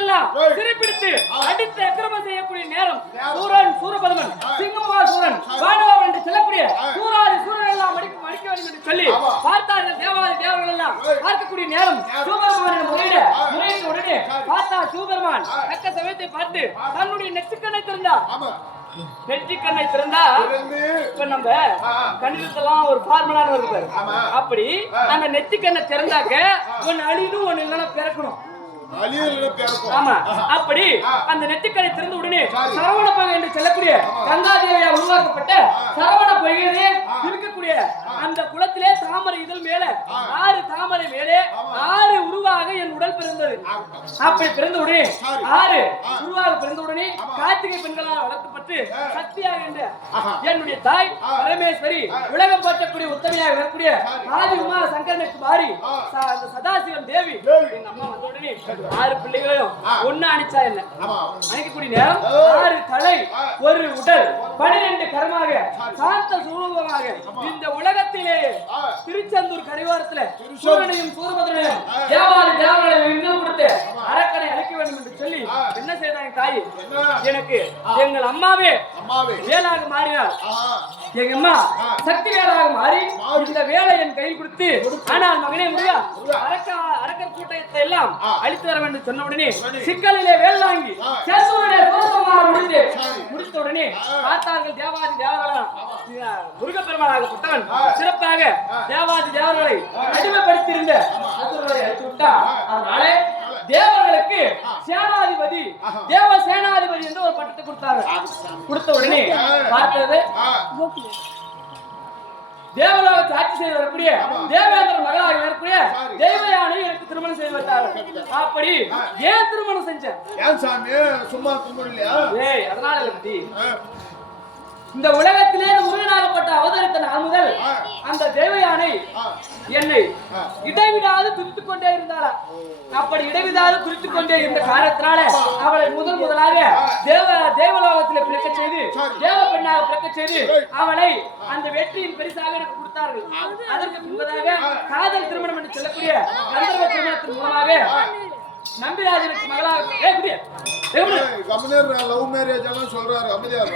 எல்லாம் சிறைப்பிடித்து அடித்து அக்கிரமம் செய்யக்கூடிய நேரம் சூரபதுமன் சிங்கமகாசூரன் பாண்டவன் என்று சொல்லக்கூடிய சூரன் எல்லாம் மடிக்க வேண்டும் என்று சொல்லி பார்த்தார்கள். தேவாதி தேவர்கள் எல்லாம் பார்க்கக்கூடிய நேரம் சூரபதுமன் முறையிட உடனே பார்த்தா சிவபெருமான் தக்க சமயத்தை பார்த்து தன்னுடைய நெற்றிக்கண்ணை திறந்தார். ஆமா நெற்றிக்கண்ணை திறந்தா இருந்து இப்ப நம்ம கணிதத்தெல்லாம் ஒரு ஃபார்முலான்னு வருது பாரு. அப்படி அந்த நெற்றிக்கண்ணை திறந்தாக்க ஒன்னு அழியணும் ஒன்னு இல்லைன்னா பிறக்கணும். அழியல பேருக்கும் ஆமா அப்படி அந்த நெற்றிக்கண்ணை திறந்த உடனே சரவண பொய்கை என்று சொல்லக்கூடிய கங்காதேவியா உருவாக்கப்பட்ட சரவண பொய்கையிலே இருக்கக்கூடிய அந்த குளத்திலே தாமரை இதழ் மேல 6 தாமரை மேலே 6 உருவாக என் உடல் பிறந்தது. அப்படி பிறந்த உடனே 6 உருவாக பிறந்த உடனே கார்த்திகை பெண்களால் வளர்க்கப்பட்டு சக்தியாக என்ற என்னுடைய தாய் பரமேஸ்வரி உலகம் போற்றக்கூடிய உத்தமையாக இருக்கக்கூடிய ஆதி உமா சங்கரனுக்கு மாறி அந்த சதாசிவன் தேவி எங்க அம்மா வந்த உடனே 6 பிள்ளைகளையும் ஒண்ணு அணிச்சா என்ன அணிக்கக்கூடிய நேரம் 6 தலை ஒரு உடல் 12 கரமாக சாந்த சுரூபமாக இந்த உலகத்திலே திருச்செந்தூர் கரையோரத்துல சூரனையும் சூரபத்ரனையும் தேவாலய தேவர்களையும் இன்னும் கொடுத்து அரக்கனை அழிக்க வேண்டும் என்று சொல்லி என்ன செய்தாங்க தாய் எனக்கு எங்கள் அம்மாவே வேலாக மாறினார். எங்க அம்மா சக்தி வேலாக மாறி இந்த வேலை என் கையில் கொடுத்து ஆனால் மகனே முருகா அரக்கர் கூட்டத்தை எல்லாம் அழித்து வர வேண்டும் சொன்ன உடனே சிக்கலிலே வேல் வாங்கி சேசூரனை முடித்த உடனே பார்த்தார்கள் தேவாதி தேவர்களாம் முருகப்பெருமானாகப்பட்டவன் சிறப்பாக தேவாதி தேவர்களை அடிமைப்படுத்தியிருந்த அசுரரை அழித்து விட்டார். அதனால தேவர்களுக்கு சேனாதிபதி தேவ சேனாதிபதி என்று ஒரு பட்டத்தை கொடுத்தாங்க. கொடுத்த உடனே பார்த்தது தேவலோகத்தை ஆட்சி செய்து வரக்கூடிய தேவேந்திரன் மகளாக இருக்கக்கூடிய தேவயானை எனக்கு திருமணம் செய்து வைத்தார்கள். அப்படி ஏன் திருமணம் செஞ்சேன்? ஏன் சாமி சும்மா கும்பிடலையா? ஏய் அதனால இல்ல, இந்த உலகத்திலே முருகனாகப்பட்ட அவதரித்த நாள் முதல் அந்த தேவயானை என்னை இடைவிடாது துதித்துக் கொண்டே இருந்தாளா. அப்படி இடைவிடாது துதித்துக் கொண்டே இருந்த காரணத்தினால அவளை முதலாக தேவலோகத்திலே பிறக்க செய்து தேவ பெண்ணாக பிறக்க செய்து அவளை அந்த வெற்றியின் பரிசாக எனக்கு கொடுத்தார்கள். அதற்கு முன்பதாக காதல் திருமணம் என்று சொல்லக்கூடிய கந்தர்வ திருமணத்தின் மூலமாக நம்பிராஜனுக்கு மகளாக லவ் மேரேஜ் எல்லாம் சொல்றாரு அமைதியார்.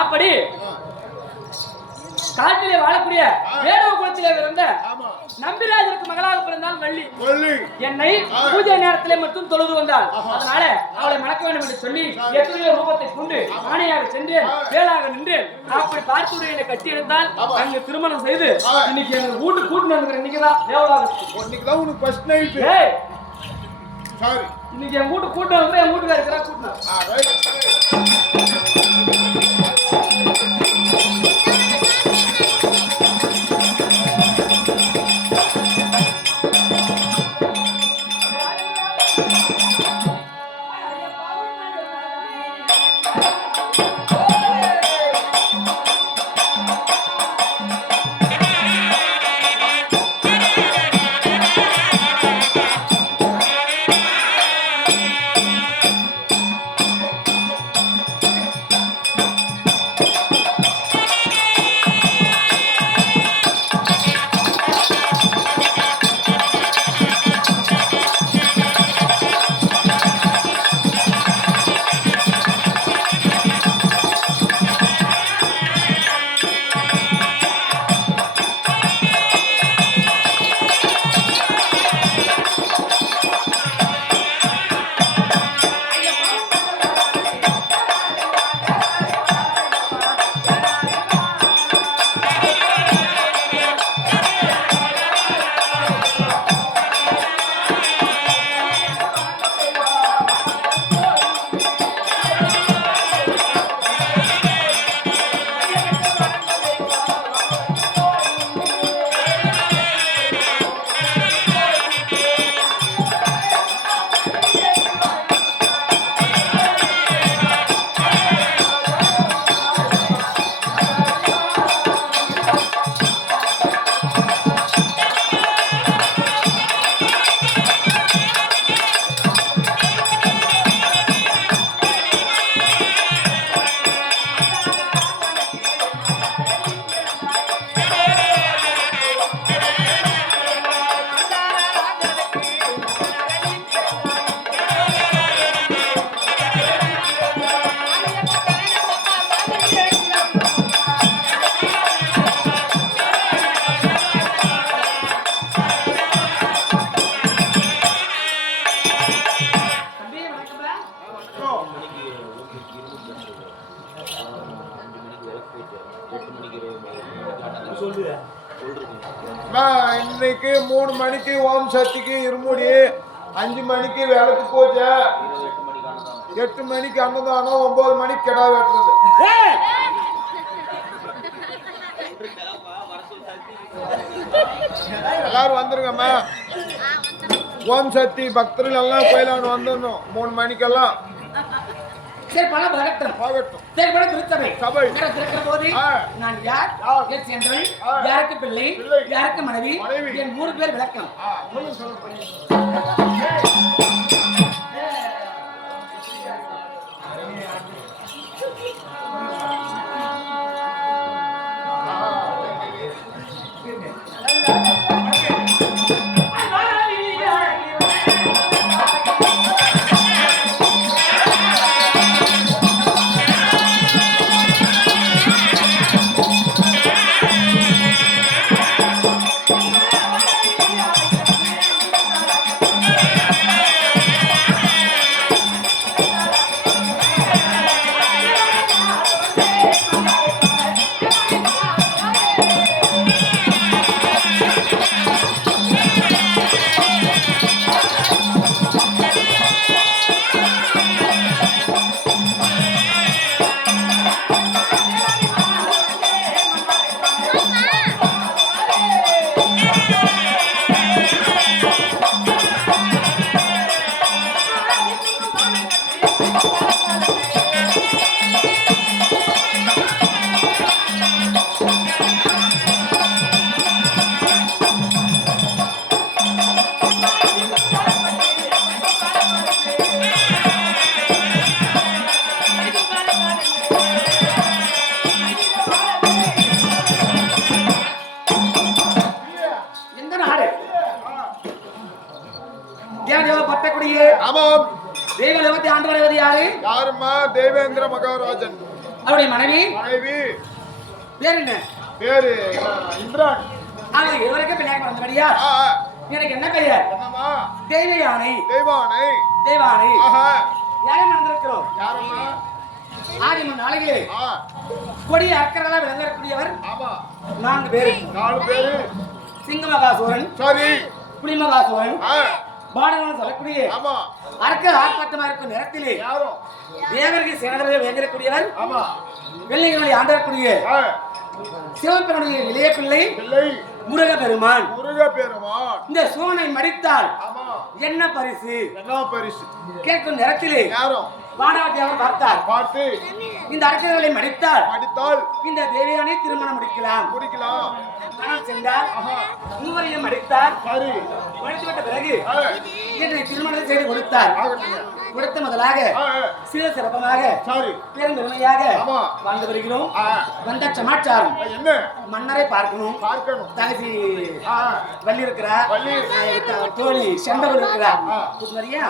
அப்படி காட்டிலே வாழக்கூடிய வேடவ குலத்திலே பிறந்த நம்பிராஜனுக்கு மகளாக பிறந்தால் வள்ளி என்னை பூஜை நேரத்திலே மட்டும் தொழுது வந்தாள். அதனால அவளை மணக்க வேண்டும் என்று சொல்லி எத்தனையோ ரூபத்தை கொண்டு ஆணையாக சென்றேன், வேளாக நின்றேன். அப்படி பார்த்துடைய என்னை கட்டி எடுத்தால் அங்கு திருமணம் செய்து இன்னைக்கு எங்க வீட்டு கூட்டு வந்துக்கிறேன். இன்னைக்குதான் தேவலாக உனக்கு ஃபர்ஸ்ட் நைட் சாரி இன்னைக்கு என் வீட்டு கூட்டு வந்து என் வீட்டுக்கார இருக்கிறா கூட்டினா இன்னைக்கு 3 மணிக்கு ஓம் சக்திக்கு இருமுடி, 5 மணிக்கு விளக்கு பூஜை, 8 மணிக்கு அன்னதானம், 9 மணிக்கு கிடா வெட்டுறது. எல்லாரும் வந்துருங்கம்மா. ஓம் சக்தி பக்தர்கள் எல்லாம் கோயிலாண்டு வந்துடணும் 3 மணிக்கெல்லாம். சரி பணம் பகட்டும் போகட்டும். சரி பணம் திருச்சபை சபை திறக்கிற போது நான் யார் என் சென்றல் யாருக்கு பிள்ளை யாருக்கு மனைவி என் 3 பேர் விளக்கம் ஆமாம். தெய்வலோகத்தை ஆண்டு வருவது யாரு? யாரும்மா? தேவேந்திர மகாராஜன். அவருடைய மனைவி பேர் என்ன? பேரு இந்திராணி. அது இவருக்கு பிள்ளையாக பிறந்தபடியா எனக்கு என்ன பெயர்? என்னம்மா? தெய்வயானை. தெய்வானை. தெய்வானை. யாரை மறந்திருக்கிறோம்? யாரும்மா? ஆதி நாளைக்கு கொடிய அக்கறைகளா விளங்கக்கூடியவர். ஆமா 4 பேரு. 4 பேரு. சிங்கமகாசூரன், சரி, புலிமகாசூரன், பாடகன் சொல்லக்கூடிய ஆமா அரக்க ஆர்ப்பாட்டமா இருக்கும் நேரத்திலே யாரும் தேவருக்கு சேனவரை வேங்கக்கூடியவர். ஆமா வெள்ளைகளை ஆண்டக்கூடிய சிவபெருமானுடைய இளைய பிள்ளை முருக பெருமான். இந்த சூனை மடித்தால் என்ன பரிசு? என்ன பரிசு கேட்கும் நேரத்திலே யாரும் பாடாட்டியவர் பார்த்து இந்த அரக்கர்களை மடித்தால் இந்த தேவியானை திருமணம் முடிக்கலாம். ஆனால் சென்றால் மூவரையும் மடித்தார். மடித்துவிட்ட பிறகு இன்றைய திருமணத்தை செய்து கொடுத்தார். கொடுத்த முதலாக சில சிறப்பமாக பெரும் பெருமையாக வாழ்ந்து வருகிறோம். வந்த சமாச்சாரம் மன்னரை பார்க்கணும். தகசி வள்ளி இருக்கிறார், தோழி செண்டவள் இருக்கிறார். சரியா?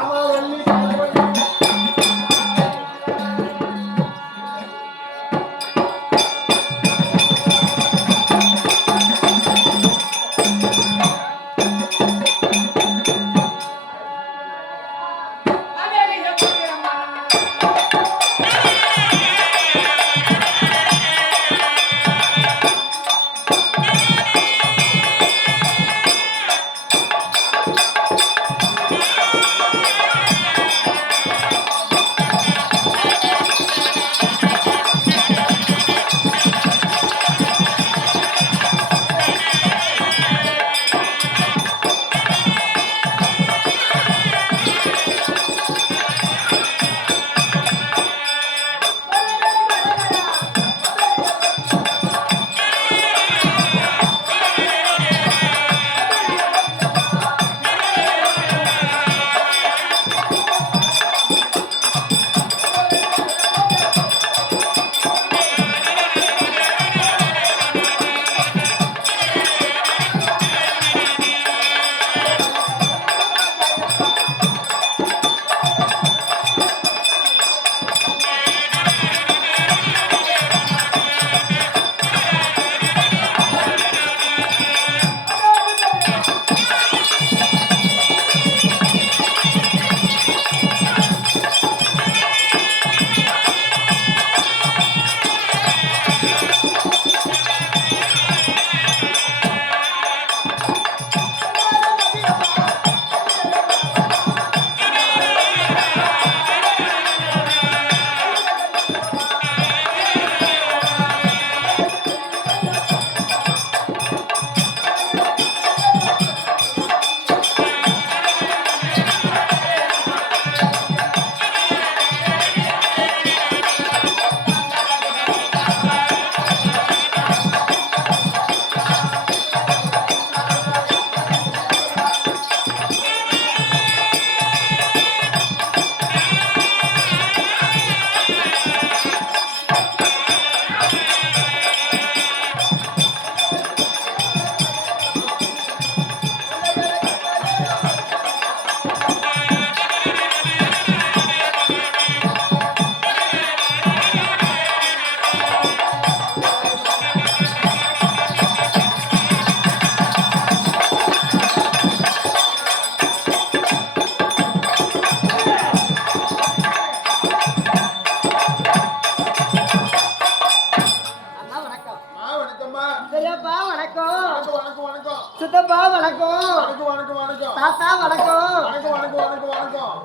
சித்தப்பா வணக்கம். வணக்கம் வணக்கம் தாத்தா வணக்கம். வணக்கம் வணக்கம் வணக்கம் வணக்கம்.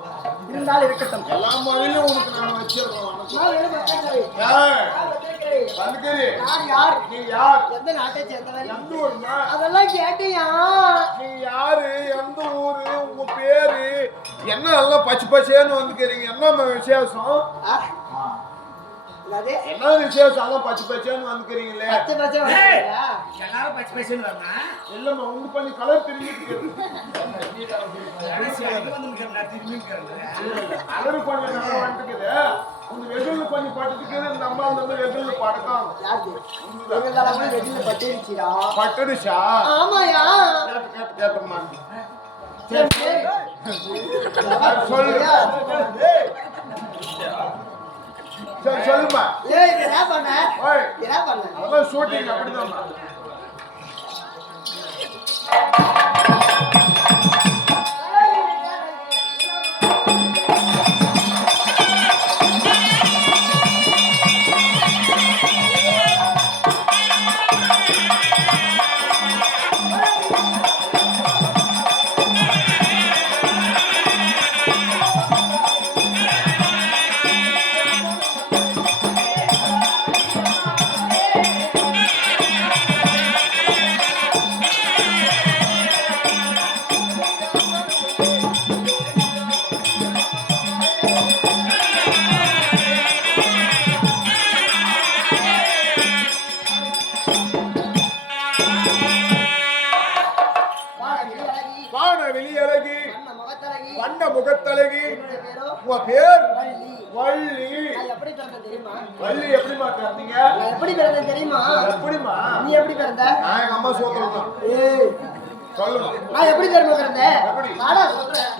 இருந்தாலும் இருக்கட்டும். எல்லா மொழியிலும் உனக்கு நான் வச்சிருக்கோம். வணக்கம். நான் வேணும் பக்கத்திலே. ஏய், பக்கத்திலே. வந்துக்கிறீ. யார் யார்? நீ யார்? எந்த நாட்டை சேர்ந்தவன்? எந்த ஊருமா? அதெல்லாம் கேட்டியா? நீ யாரு? எந்த ஊரு? உங்க பேரு என்ன? எல்லாம் பச்சை பச்சேன்னு வந்துக்கிறீங்க. என்ன விசேஷம்? என்னது? என்ன விசேஷம்? எல்லாம் பச்சை பச்சேன்னு வந்துக்கிறீங்களே. பச்சை பச்சை வந்திருக்கியா? எல்லாரும் பச்சை பச்சைன்னு வரணும். இல்லம்மா, உங்க பண்ணி கலர் தெரிஞ்சுட்டு கலரு கொஞ்சம் நல்லா வந்துக்குது. உங்க வெகுல கொஞ்சம் பட்டுக்குது. இந்த அம்மா வந்து வெகுல படக்கம் யாரு? எங்க காலமா வெடியில பட்டிருச்சுடா. பட்டுடுச்சா? ஆமாயா. கேட்டம்மா. சரி, சரி. சொல்லு. சரி சொல்லுமா. ஏய், என்ன பண்ண? ஓய், என்ன பண்ண? அதெல்லாம் ஷூட்டிங் அப்படிதான்மா. வெளியழகி, வண்ண முகத்தழகி. உங்க பேர் வள்ளி. எப்படி பிறந்த தெரியுமா? வள்ளி எப்படிமா பிறந்தீங்க? எப்படி பிறந்த தெரியுமா? எப்படிமா? நீ எப்படி பிறந்த? நான் எங்க அம்மா சோத்திரம் தான். ஏய், சொல்லுமா. நான் எப்படி தெரியுமா பிறந்தேன்? எப்படி? நானா சொல்றேன்.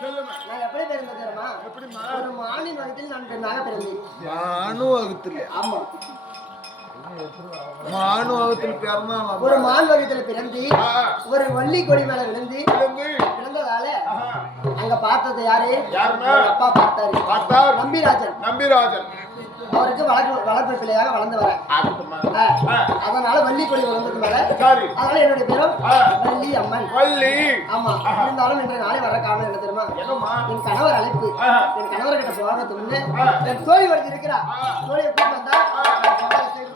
சொல்லுமா. நான் எப்படி பிறந்தேன் தெரியுமா? எப்படிமா? ஒரு மானின் வகத்தில் நான் பெண்ணாக பிறந்தேன். மானுவகத்துல ஆமா, மானுவகத்துல பிறந்தா ஒரு மான் வகத்துல பிறந்து ஒரு வள்ளி கொடி மேல விழுந்து விழுந்ததால அங்க பார்த்தது யாரு? யாருமே? எங்க அப்பா பார்த்தாரு. பார்த்தார். நம்பிராஜன். நம்பிராஜன். அவருக்கு வளர்ப்பு பிள்ளையாக வளர்ந்து வரேன். ஆகட்டுமா. அதனால வள்ளி கொடி வளர்ந்தது மேல சரி. அதனால என்னுடைய பேரும் வள்ளி அம்மன். வள்ளி. ஆமா, இருந்தாலும் இன்றைய நாளை வர காரணம் என்ன தெரியுமா? என்னம்மா? என் கணவர் அழைப்பு. என் கணவர் கிட்ட போறதுக்கு முன்னே என் தோழி வருது இருக்கிறா. தோழியை கூப்பிட்டு வந்தா நான் சமையல் செய்து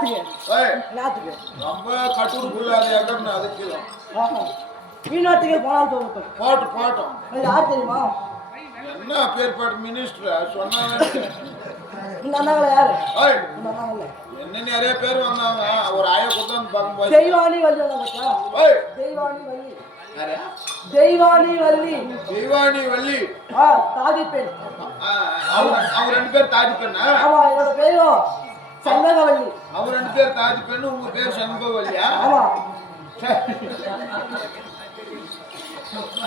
என்னத்துக்கு ஏய், என்னத்துக்கு ரொம்ப கட்டுரைக்குள்ள அது எக்கன்னு அதுக்கு மீனாட்டுக்கு போனால் தோட்டம் போட்டோம் அது யார் தெரியுமா? என்ன பேர்பாட்டு மினிஸ்டர் சொன்னாங்க. இந்த அண்ணாங்கள யாரு? ஏய், இந்த அண்ணாங்கள என்ன நிறைய பேர் வந்தாங்க. ஒரு ஆயா கொடுத்து வந்து பார்க்கும்போது தெய்வானி வள்ளி வந்தா பாத்தியா? ஏய், தெய்வானி வள்ளி யாரு? தெய்வானி வள்ளி தெய்வானி வள்ளி. தாதி பெண். அவங்க ரெண்டு பேர் தாஜி பெண்ணா? ஆமா, என்னோட பேரும் சந்தகவல்லி. அவங்க ரெண்டு பேர் தாஜி பெண்ணு, உங்க பேர் சண்முகவல்லியா? ஆமா.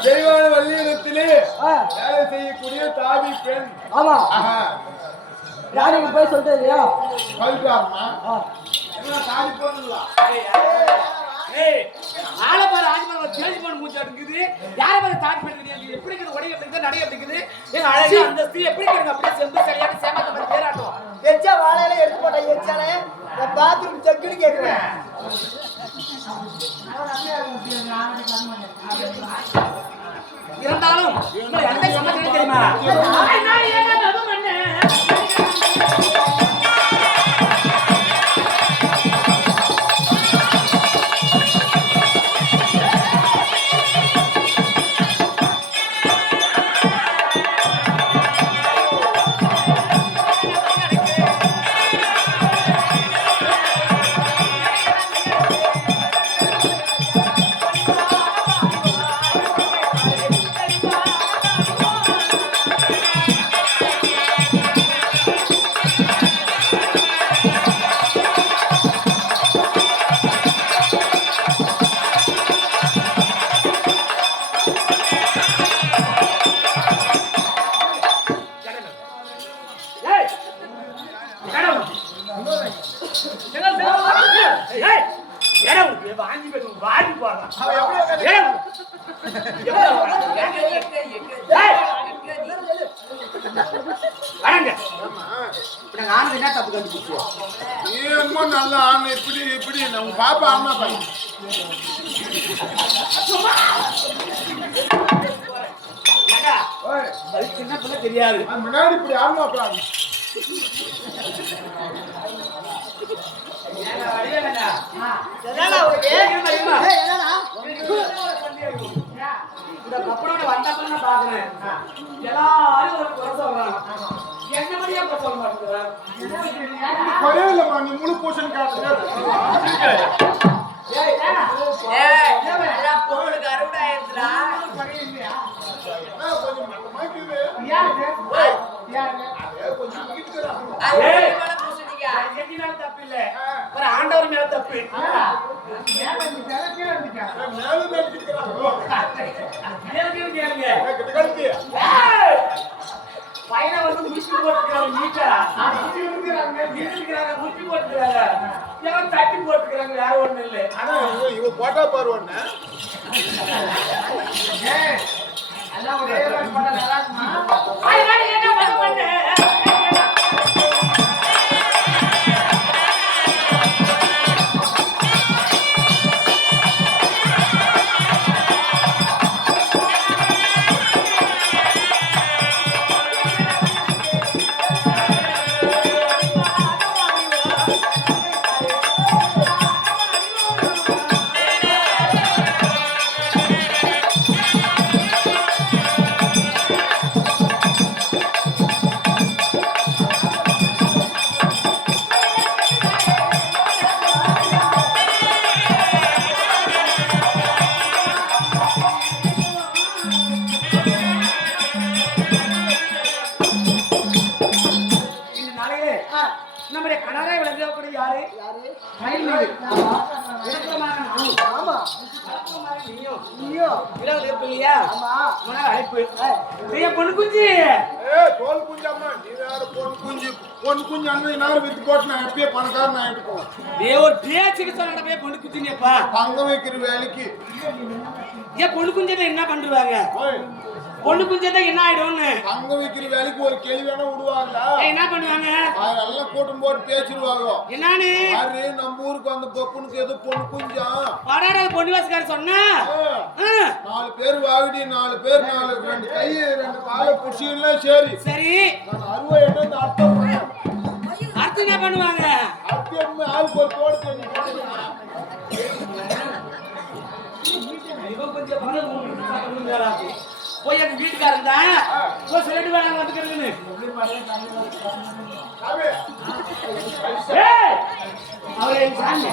தெய்வானி வள்ளியிடத்திலே வேலை செய்யக்கூடிய தாஜி பெண். ஆமா, ஆஹா, ராணிக்கு போய் சொல்லிட்டு இல்லையா? சொல்றாருமா. என்ன தாஜி பெண்ணுங்களா? ஆளை பாரு ஆஜ்மன் சேஞ்ச் பண்ண மூச்சு இருக்குது. யாரை பாரு தாட் பண்ணிக்கிறீங்க? எப்படி இருக்குது? உடைய எப்படி இருக்குது? நடை எப்படி இருக்குது? ஏங்க அழகா அந்த ஸ்திரீ எப்படி இருக்குது? அப்படியே செம்பு சரியான சேமத்த மாதிரி பேராட்டம். எச்சா வாழையில எடுத்து போட்ட எச்சாலே நான் பாத்ரூம் செக்குன்னு கேக்குறேன். இருந்தாலும் உங்களுக்கு எந்த சம்பந்தம் தெரியுமா? நான் ஏங்க நம்ப பண்ணேன். நீ என்னமோ நல்ல ஆண். இப்படி உங்க பாப்பா ஆமா பையன். சின்ன பிள்ளை தெரியாது. முன்னாடி இப்படி ஆமா பாரு. இந்த கப்பலோட வந்தாப்ப பாக்குறேன். எல்லாரும் ஒரு குறை சொல்றாங்க. என்ன மாதிரியா குறை சொல்ல மாட்டேங்கிறாங்க. கொலையிலமா நீ முழு போஷன் காட்டுங்க. தப்பு இல்ல, ஒரு ஆண்டவர் மேல தப்பு. பையனை வந்து முடிச்சு போட்டுக்கிறாங்க. நீட்டா முடிச்சு போட்டுக்கிறாங்க. தட்டி போட்டுக்கிறாங்க. யாரும் ஒண்ணு இல்லை. ஆனா இவ போட்டா பாரு ஒண்ணு. என்ன பண்ண நம்முடைய கணவரை விளங்கக்கூடிய யாரு? பொண்ணு குஞ்சு தோல் குஞ்சாமா நீ வேற பொண்ணு குஞ்சு அண்ணன் நேரம் வித்து போட்டு நான் எப்பயே பணக்காரன் ஆயிட்டு போவேன். ஒரு பேச்சுக்கு சொன்ன பொண்ணு குஞ்சுனேப்பா. தங்க வைக்கிற வேலைக்கு ஏன் பொண்ணு குஞ்சதை என்ன பண்றாங்க? பொண்ணு குஞ்சதை என்ன ஆயிடும்னு தங்க வைக்கிற வேலைக்கு ஒரு கேள்வி வேணா விடுவாங்களா? என்ன பண்ணுவாங்க? அதெல்லாம் கூட்டம் போட்டு பேசிடுவாங்க. என்னன்னு யாரு நம்ம ஊருக்கு வந்த பொண்ணுக்கு ஏதோ பொண்ணு குஞ்சா படாட பொண்ணு வாசக்கார சொன்னா 4 பேர் வாங்கிடி 4 பேர் 2 கை 2 காலை புடிச்சிடலாம். சரி சரி, நான் 60 என்ன அர்த்தம் அடுத்து பார்த்து என்ன பண்ணுவாங்க? அத்தியம்மா ஆளுக்கு ஒரு தோடு தண்ணி இவன் கொஞ்சம் பணம் பண்ணுங்கடா. போய் எங்க வீட்டுக்காரன் தான் போய் சொல்லிட்டு வராங்க வந்துக்கிறதுன்னு. ஏய், அவரே என் சாமி.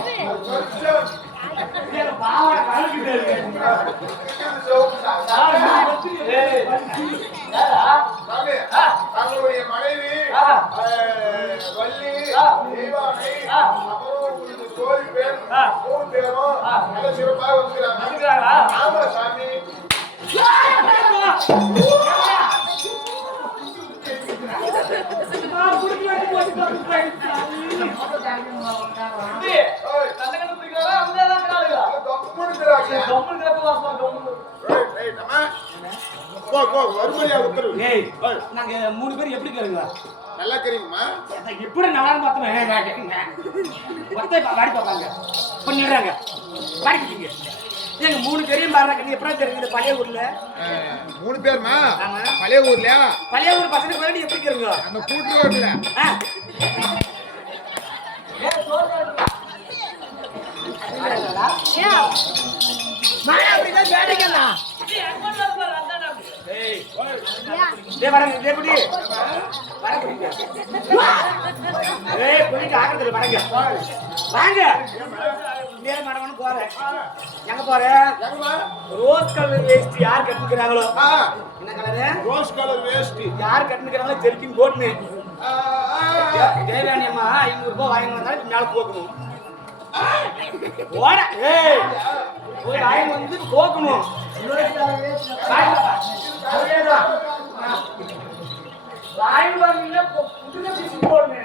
ஏய், பாவா கலக்கிட்டே இருக்கு. ஏய், தங்களுடைய மனைவி வள்ளி தெய்வானை அப்புறம் தோழி பேர் 3 பேரும் நல்ல சிறப்பாக வந்துக்கிறாங்க. ஆமா சாமி. ஏய், நாங்க 3 பேர் எப்படி கேளுங்க? நல்லா தெரியுமா? எப்படி நல்லான்னு பார்த்தோம். வாடி பார்ப்பாங்க பண்ணிடுறாங்க. வாடிக்கிட்டீங்க எங்க 3 பேரையும் பாருங்க. எப்படி தெரியுது பழைய ஊர்ல 3 பேருமா? பழைய ஊர்லயா? பழைய ஊர் பசங்க பேர் எப்படி கேளுங்க? அந்த கூட்டு ரோட்ல எங்க போறேன்? ரோஸ் கலர் வேஸ்ட் யார் கட்டுக்கிறாங்களோ, என்ன கலரு? ரோஸ் கலர் வேஷ்டி யார் கட்டுக்கிறாங்களோ ஜெர்கின் போட்டுன்னு தேவயானி அம்மா 500 ரூபாய் வாங்கி வந்தாலும் மேல போக்கணும். ஓட ஏய் போய் வாங்கி வந்து போக்கணும். வாங்கி வாங்கினா புதுல பிசி போடுங்க.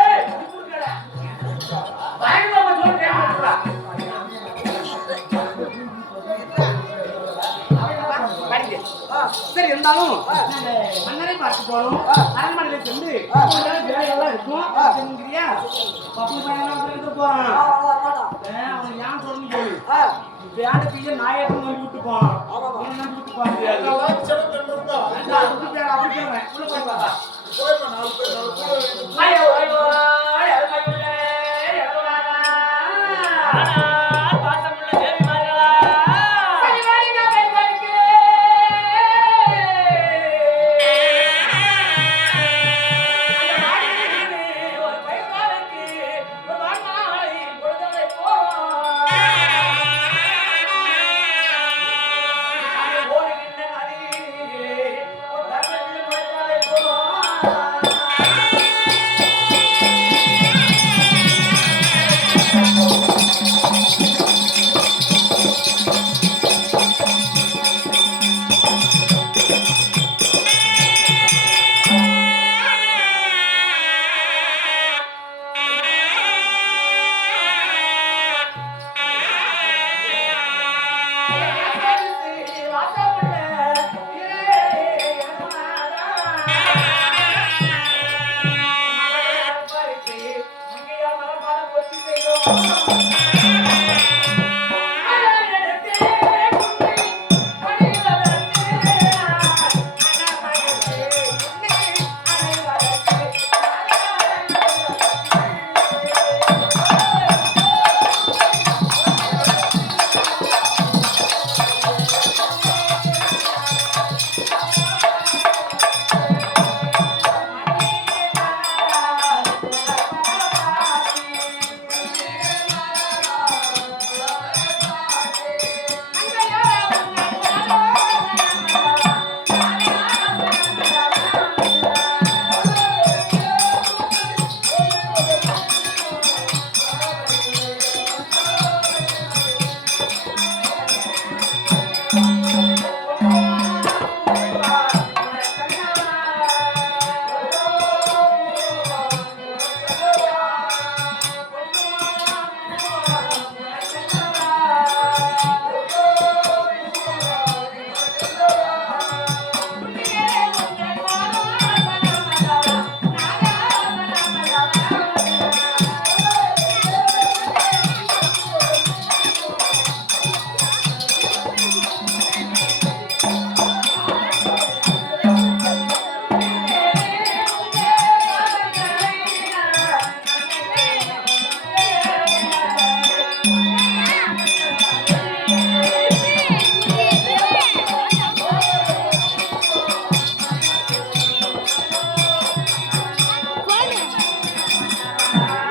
ஏய் வாங்கி வாங்க சொல்றேன். சரி இருந்தாலும் மன்னரை பார்த்து போறோம். அரண்மனையில சென்று வேலையெல்லாம் இருக்கும். சரிங்கறியா? பப்பு பையன் போறான். அவன் ஏன் சொல்லணும் சொல்லு. பேண்ட பீய நாயகம் நம்பி விட்டு போறான். அவன் நம்பி விட்டு போக முடியாது. அப்படி சொல்றேன். உள்ள போய் பாப்பா. ஐயோ ஐயோ ஐயோ ஐயோ